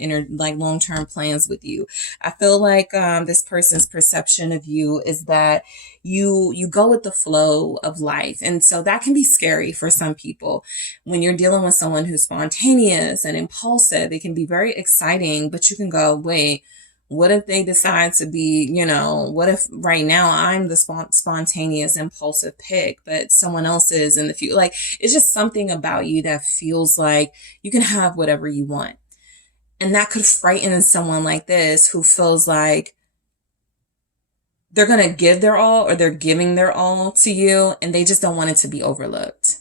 plans with you. I feel like this person's perception of you is that you go with the flow of life. And so that can be scary for some people. When you're dealing with someone who's spontaneous and impulsive, it can be very exciting, but you can go, wait, what if they decide to be, what if right now I'm the spontaneous, impulsive pick, but someone else is in the future? Like, it's just something about you that feels like you can have whatever you want. And that could frighten someone like this, who feels like they're going to give their all, or they're giving their all to you, and they just don't want it to be overlooked.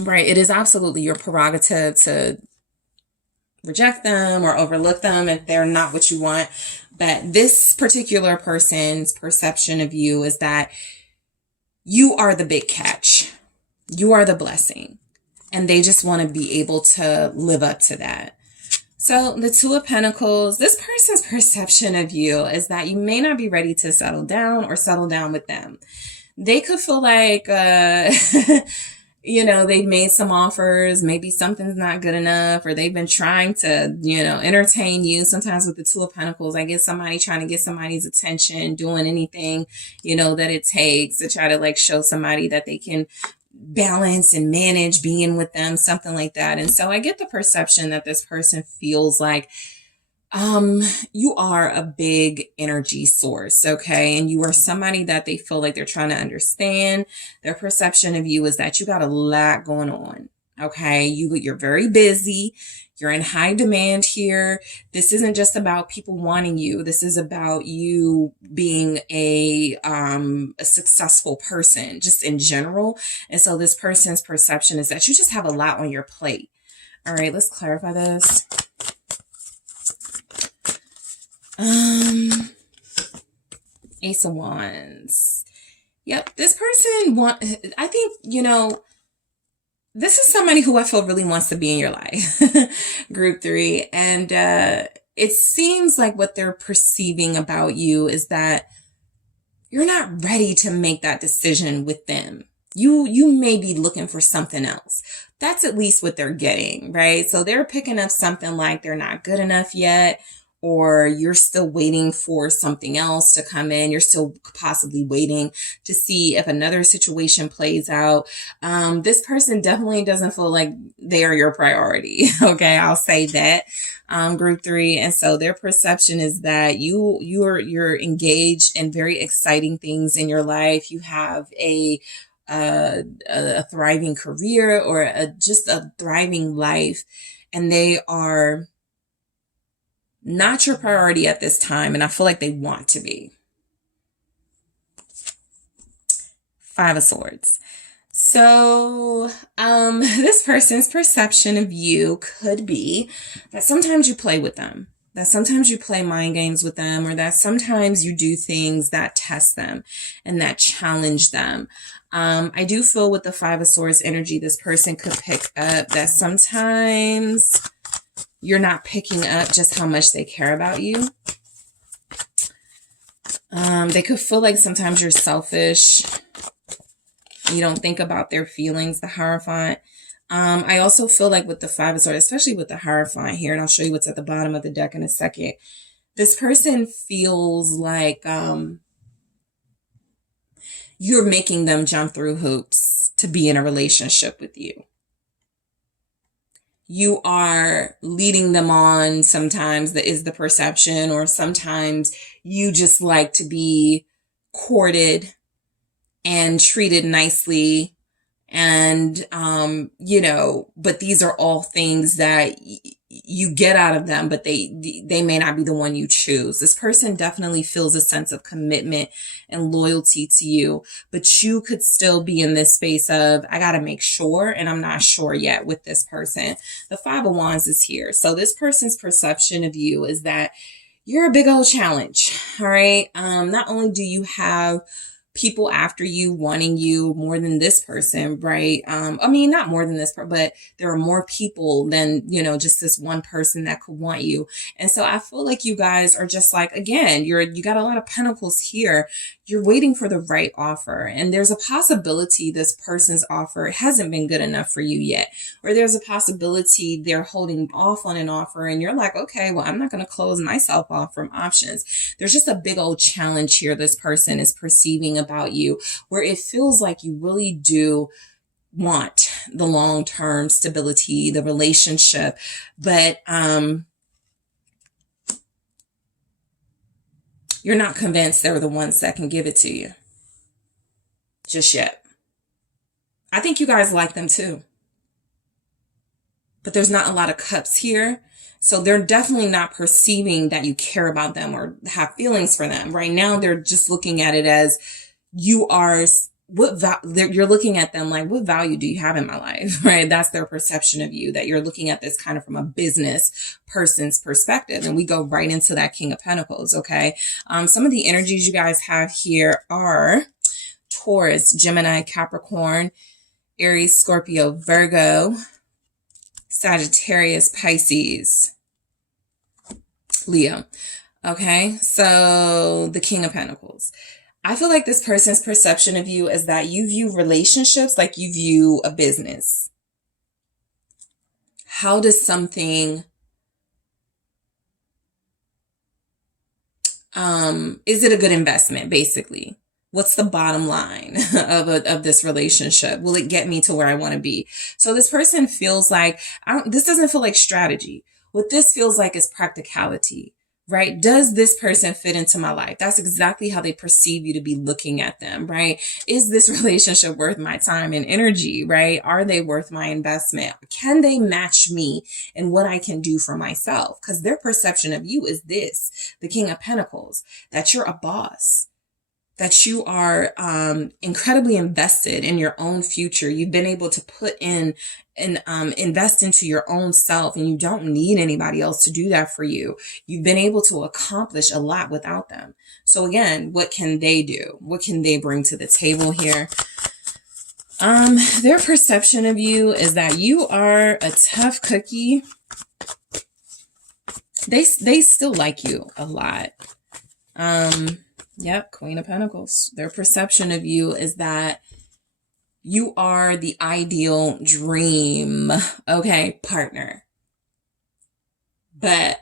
Right? It is absolutely your prerogative to reject them or overlook them if they're not what you want. But this particular person's perception of you is that you are the big catch. You are the blessing. And they just want to be able to live up to that. So the Two of Pentacles, this person's perception of you is that you may not be ready to settle down or settle down with them. They could feel like you know, they've made some offers, maybe something's not good enough, or they've been trying to, you know, entertain you. Sometimes with the Two of Pentacles, I get somebody trying to get somebody's attention, doing anything, you know, that it takes to try to like show somebody that they can balance and manage being with them, something like that. And so I get the perception that this person feels like you are a big energy source, okay? And you are somebody that they feel like they're trying to understand. Their perception of you is that you got a lot going on, okay? You're very busy. You're in high demand here. This isn't just about people wanting you. This is about you being a successful person, just in general. And so this person's perception is that you just have a lot on your plate. All right, let's clarify this. Ace of Wands. Yep, this person I think, you know, this is somebody who I feel really wants to be in your life. Group 3. And it seems like what they're perceiving about you is that you're not ready to make that decision with them. You may be looking for something else. That's at least what they're getting, right? So they're picking up something like they're not good enough yet, or you're still waiting for something else to come in. You're still possibly waiting to see if another situation plays out. This person definitely doesn't feel like they are your priority. Okay, I'll say that. Group 3. And so their perception is that you're engaged in very exciting things in your life. You have a thriving career, or just a thriving life, and they are not your priority at this time, and I feel like they want to be. 5 of Swords. So this person's perception of you could be that sometimes you play with them, that sometimes you play mind games with them, or that sometimes you do things that test them and that challenge them. I do feel with the 5 of Swords energy, this person could pick up that sometimes you're not picking up just how much they care about you. They could feel like sometimes you're selfish. You don't think about their feelings, the Hierophant. I also feel like with the 5 of Swords, especially with the Hierophant here, and I'll show you what's at the bottom of the deck in a second, this person feels like you're making them jump through hoops to be in a relationship with you. You are leading them on sometimes, that is the perception, or sometimes you just like to be courted and treated nicely. And, you know, but these are all things that you get out of them, but they may not be the one you choose. This person definitely feels a sense of commitment and loyalty to you, but you could still be in this space of, I got to make sure, and I'm not sure yet with this person. The 5 of Wands is here. So this person's perception of you is that you're a big old challenge. All right. Not only do you have people after you wanting you more than this person, right? I mean, not more than this, but there are more people than, you know, just this one person that could want you. And so I feel like you guys are just like, again, you got a lot of pentacles here. You're waiting for the right offer. And there's a possibility this person's offer hasn't been good enough for you yet. Or there's a possibility they're holding off on an offer and you're like, okay, well, I'm not going to close myself off from options. There's just a big old challenge here this person is perceiving about you, where it feels like you really do want the long-term stability, the relationship, but you're not convinced they're the ones that can give it to you just yet. I think you guys like them too, but there's not a lot of cups here. So they're definitely not perceiving that you care about them or have feelings for them. Right now, they're just looking at it as you are, you're looking at them like, what value do you have in my life, right? That's their perception of you, that you're looking at this kind of from a business person's perspective. And we go right into that King of Pentacles, okay? Some of the energies you guys have here are Taurus, Gemini, Capricorn, Aries, Scorpio, Virgo, Sagittarius, Pisces, Leo. Okay, so the King of Pentacles. I feel like this person's perception of you is that you view relationships like you view a business. How does something, is it a good investment, basically? What's the bottom line of this relationship? Will it get me to where I want to be? So this person feels like, this doesn't feel like strategy. What this feels like is practicality, right? Does this person fit into my life? That's exactly how they perceive you to be looking at them, right? Is this relationship worth my time and energy, right? Are they worth my investment? Can they match me in what I can do for myself? Because their perception of you is this, the King of Pentacles, that you're a boss, that you are incredibly invested in your own future. You've been able to put in and invest into your own self, and you don't need anybody else to do that for you. You've been able to accomplish a lot without them. So again, what can they do? What can they bring to the table here? Their perception of you is that you are a tough cookie. They still like you a lot. Yep, Queen of Pentacles. Their perception of you is that you are the ideal dream, okay, partner. But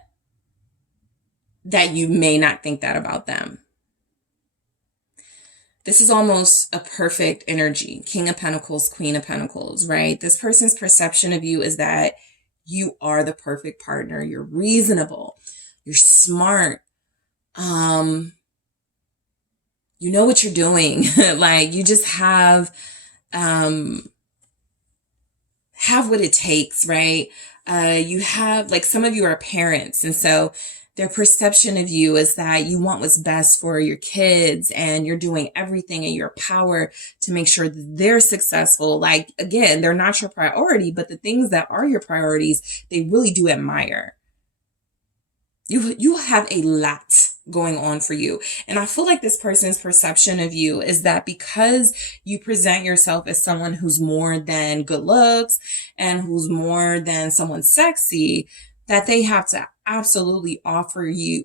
that you may not think that about them. This is almost a perfect energy. King of Pentacles, Queen of Pentacles, right? This person's perception of you is that you are the perfect partner. You're reasonable. You're smart. You know what you're doing. Like, you just have what it takes, right? You have, like, some of you are parents, and so their perception of you is that you want what's best for your kids, and you're doing everything in your power to make sure that they're successful. Like, again, they're not your priority, but the things that are your priorities, they really do admire. You have a lot going on for you. And I feel like this person's perception of you is that because you present yourself as someone who's more than good looks and who's more than someone sexy, that they have to absolutely offer you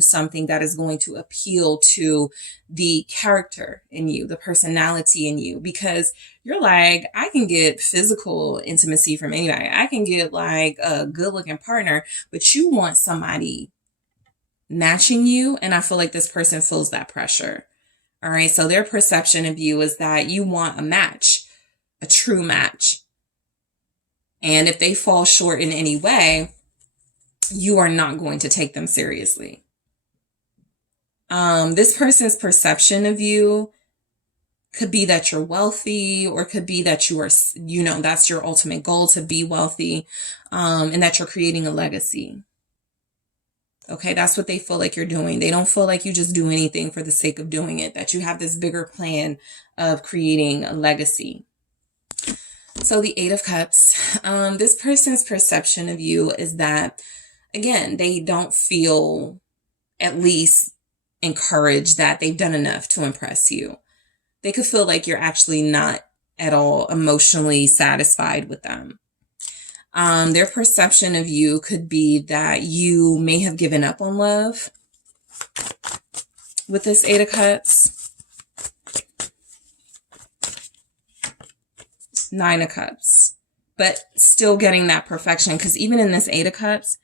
something that is going to appeal to the character in you, the personality in you, because you're like, I can get physical intimacy from anybody. I can get like a good looking partner, but you want somebody matching you. And I feel like this person feels that pressure. All right. So their perception of you is that you want a match, a true match. And if they fall short in any way, you are not going to take them seriously. This person's perception of you could be that you're wealthy, or could be that you are, that's your ultimate goal, to be wealthy, and that you're creating a legacy. Okay, that's what they feel like you're doing. They don't feel like you just do anything for the sake of doing it, that you have this bigger plan of creating a legacy. So the Eight of Cups, this person's perception of you is that, again, they don't feel at least encouraged that they've done enough to impress you. They could feel like you're actually not at all emotionally satisfied with them. Their perception of you could be that you may have given up on love with this Eight of Cups. Nine of Cups, but still getting that perfection, because even in this Eight of Cups,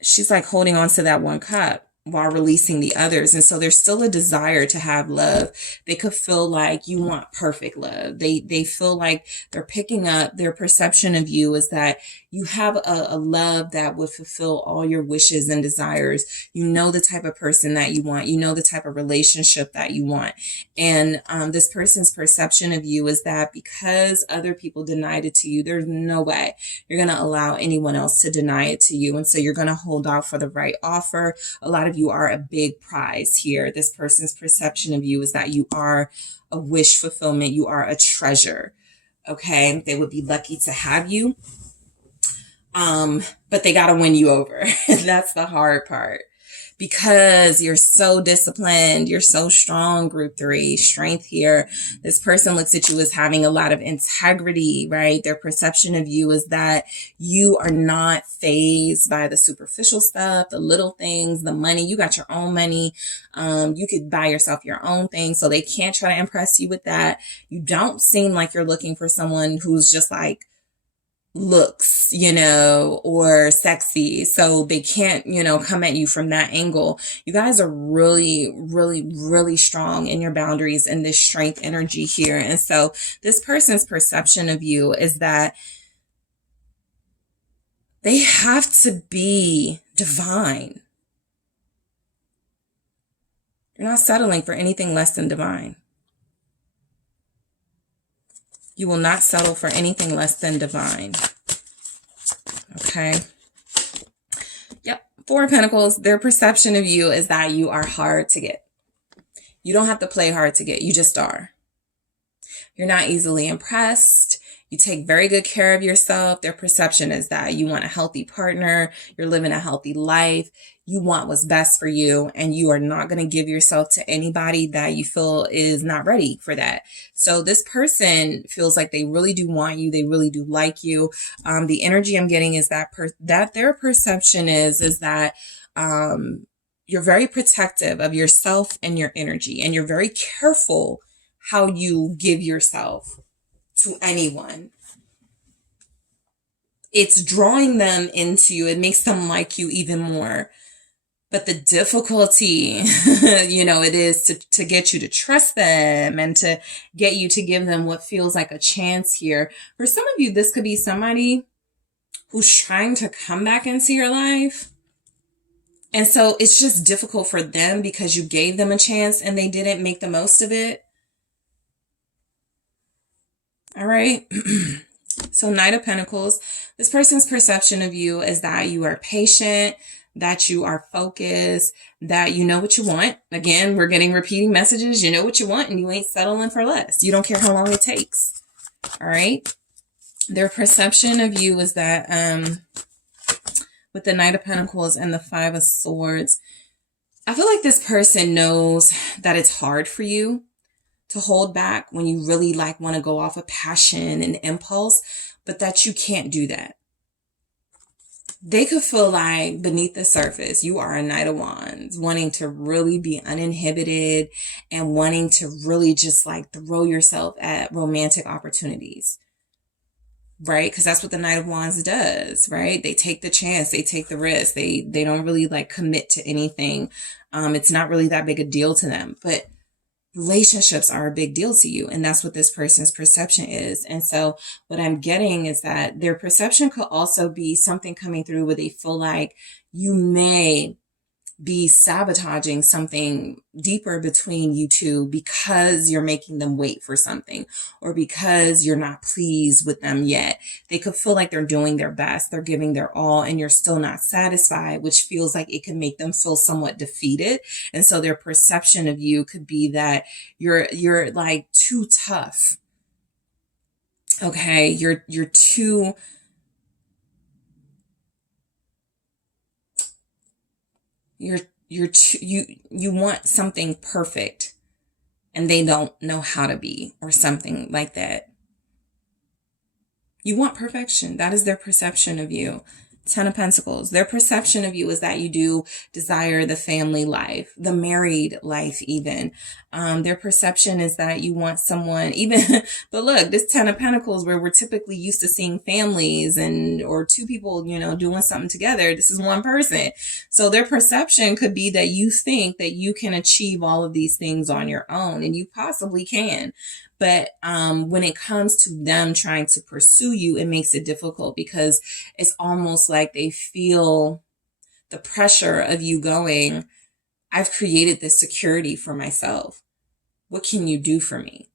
she's like holding on to that one cup while releasing the others. And so there's still a desire to have love. They could feel like you want perfect love. They feel like they're picking up, their perception of you is that you have a love that would fulfill all your wishes and desires. You know the type of person that you want. You know the type of relationship that you want. And this person's perception of you is that because other people denied it to you, there's no way you're going to allow anyone else to deny it to you. And so you're going to hold out for the right offer. A lot of you are a big prize here. This person's perception of you is that you are a wish fulfillment. You are a treasure. Okay. They would be lucky to have you. But they got to win you over. That's the hard part. because you're so disciplined, you're so strong, group 3, strength here. This person looks at you as having a lot of integrity, right? Their perception of you is that you are not fazed by the superficial stuff, the little things, the money. You got your own money. You could buy yourself your own thing. So they can't try to impress you with that. You don't seem like you're looking for someone who's just like, looks, or sexy. So they can't, come at you from that angle. You guys are really, really, really strong in your boundaries and this strength energy here. And so this person's perception of you is that they have to be divine. You're not settling for anything less than divine. You will not settle for anything less than divine. Okay. Yep. 4 of Pentacles. Their perception of you is that you are hard to get. You don't have to play hard to get. You just are. You're not easily impressed. You take very good care of yourself. Their perception is that you want a healthy partner. You're living a healthy life. You want what's best for you, and you are not going to give yourself to anybody that you feel is not ready for that. So this person feels like they really do want you. They really do like you. The energy I'm getting is that their perception is that you're very protective of yourself and your energy, and you're very careful how you give yourself to anyone. It's drawing them into you. It makes them like you even more. But the difficulty, it is to get you to trust them and to get you to give them what feels like a chance here. For some of you, this could be somebody who's trying to come back into your life. And so it's just difficult for them because you gave them a chance and they didn't make the most of it. All right. So Knight of Pentacles, this person's perception of you is that you are patient, that you are focused, that you know what you want. Again, we're getting repeating messages. You know what you want and you ain't settling for less. You don't care how long it takes. All right. Their perception of you is that with the Knight of Pentacles and the 5 of Swords, I feel like this person knows that it's hard for you to hold back when you really want to go off of passion and impulse, but that you can't do that. They could feel like beneath the surface, you are a Knight of Wands, wanting to really be uninhibited and wanting to really just throw yourself at romantic opportunities, right? Because that's what the Knight of Wands does, right? They take the chance, they take the risk, they don't really commit to anything. It's not really that big a deal to them, but relationships are a big deal to you. And that's what this person's perception is. And so what I'm getting is that their perception could also be something coming through where they feel like you may be sabotaging something deeper between you two because you're making them wait for something or because you're not pleased with them yet. They could feel like they're doing their best, they're giving their all, and you're still not satisfied, which feels like it can make them feel somewhat defeated. And so their perception of you could be that you're too tough. Okay, you're too you want something perfect and they don't know how to be, or something like that. You want perfection. That is their perception of you. 10 of Pentacles. Their perception of you is that you do desire the family life, the married life even. Their perception is that you want someone but look, this 10 of Pentacles where we're typically used to seeing families or two people, doing something together. This is one person. So their perception could be that you think that you can achieve all of these things on your own, and you possibly can. But when it comes to them trying to pursue you, it makes it difficult because it's almost like they feel the pressure of you going, I've created this security for myself. What can you do for me?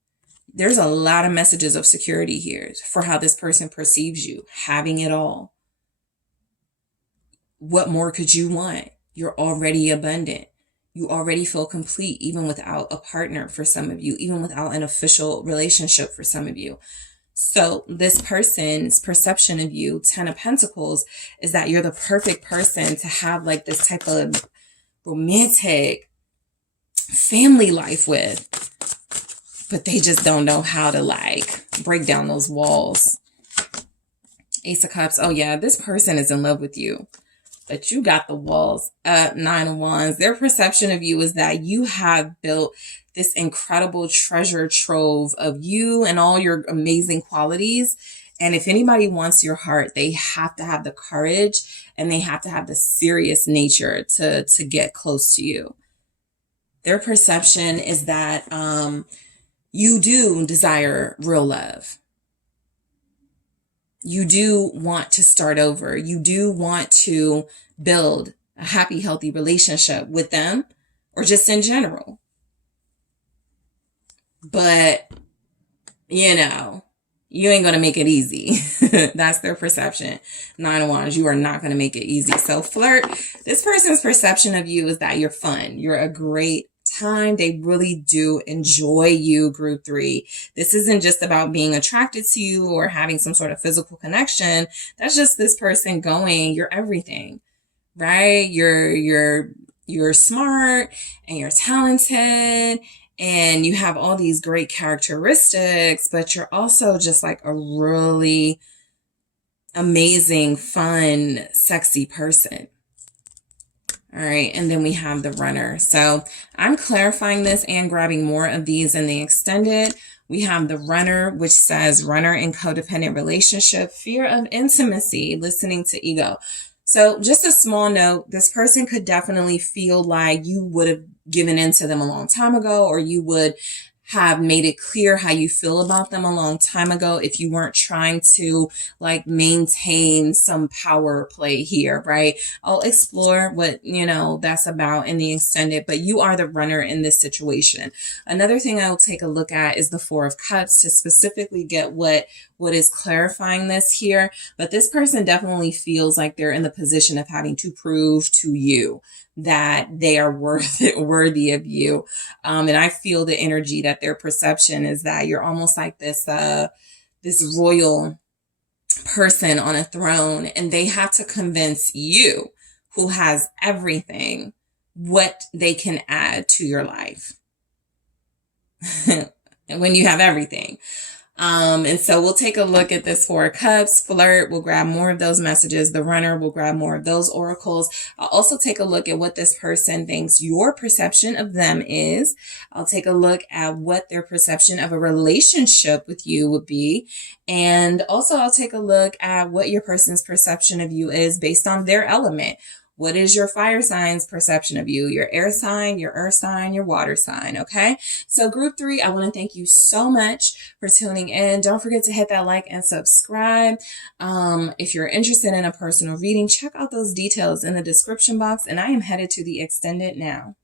There's a lot of messages of security here for how this person perceives you, having it all. What more could you want? You're already abundant. You already feel complete, even without a partner for some of you, even without an official relationship for some of you. So this person's perception of you, 10 of Pentacles, is that you're the perfect person to have this type of romantic family life with, but they just don't know how to like break down those walls. Ace of Cups. Oh yeah, this person is in love with you, but you got the walls up. Nine of Wands. Their perception of you is that you have built this incredible treasure trove of you and all your amazing qualities. And if anybody wants your heart, they have to have the courage and they have to have the serious nature to get close to you. Their perception is that you do desire real love. You do want to start over. You do want to build a happy, healthy relationship with them or just in general. But, you know, you ain't going to make it easy. That's their perception. Nine of Wands, you are not going to make it easy. So flirt, this person's perception of you is that you're fun. You're a great time. They really do enjoy you, group 3. This isn't just about being attracted to you or having some sort of physical connection. That's just this person going, you're everything, right? You're smart and you're talented and you have all these great characteristics, but you're also just like a really amazing, fun, sexy person. All right, and then we have the Runner. So I'm clarifying this and grabbing more of these in the extended. We have the Runner, which says runner in codependent relationship, fear of intimacy, listening to ego. So just a small note, this person could definitely feel like you would have given in to them a long time ago, or you would have made it clear how you feel about them a long time ago if you weren't trying to like maintain some power play here, right? I'll explore what, that's about in the extended, but you are the runner in this situation. Another thing I will take a look at is the Four of Cups to specifically get what is clarifying this here. But this person definitely feels like they're in the position of having to prove to you that they are worthy of you. And I feel the energy that their perception is that you're almost like this royal person on a throne, and they have to convince you, who has everything, what they can add to your life. And when you have everything. And so we'll take a look at this Four of Cups. Flirt, we'll grab more of those messages. The Runner, will grab more of those oracles. I'll also take a look at what this person thinks your perception of them is. I'll take a look at what their perception of a relationship with you would be. And also I'll take a look at what your person's perception of you is based on their element. What is your fire sign's perception of you? Your air sign, your earth sign, your water sign, okay? So group 3, I want to thank you so much for tuning in. Don't forget to hit that like and subscribe. If you're interested in a personal reading, check out those details in the description box, and I am headed to the extended now.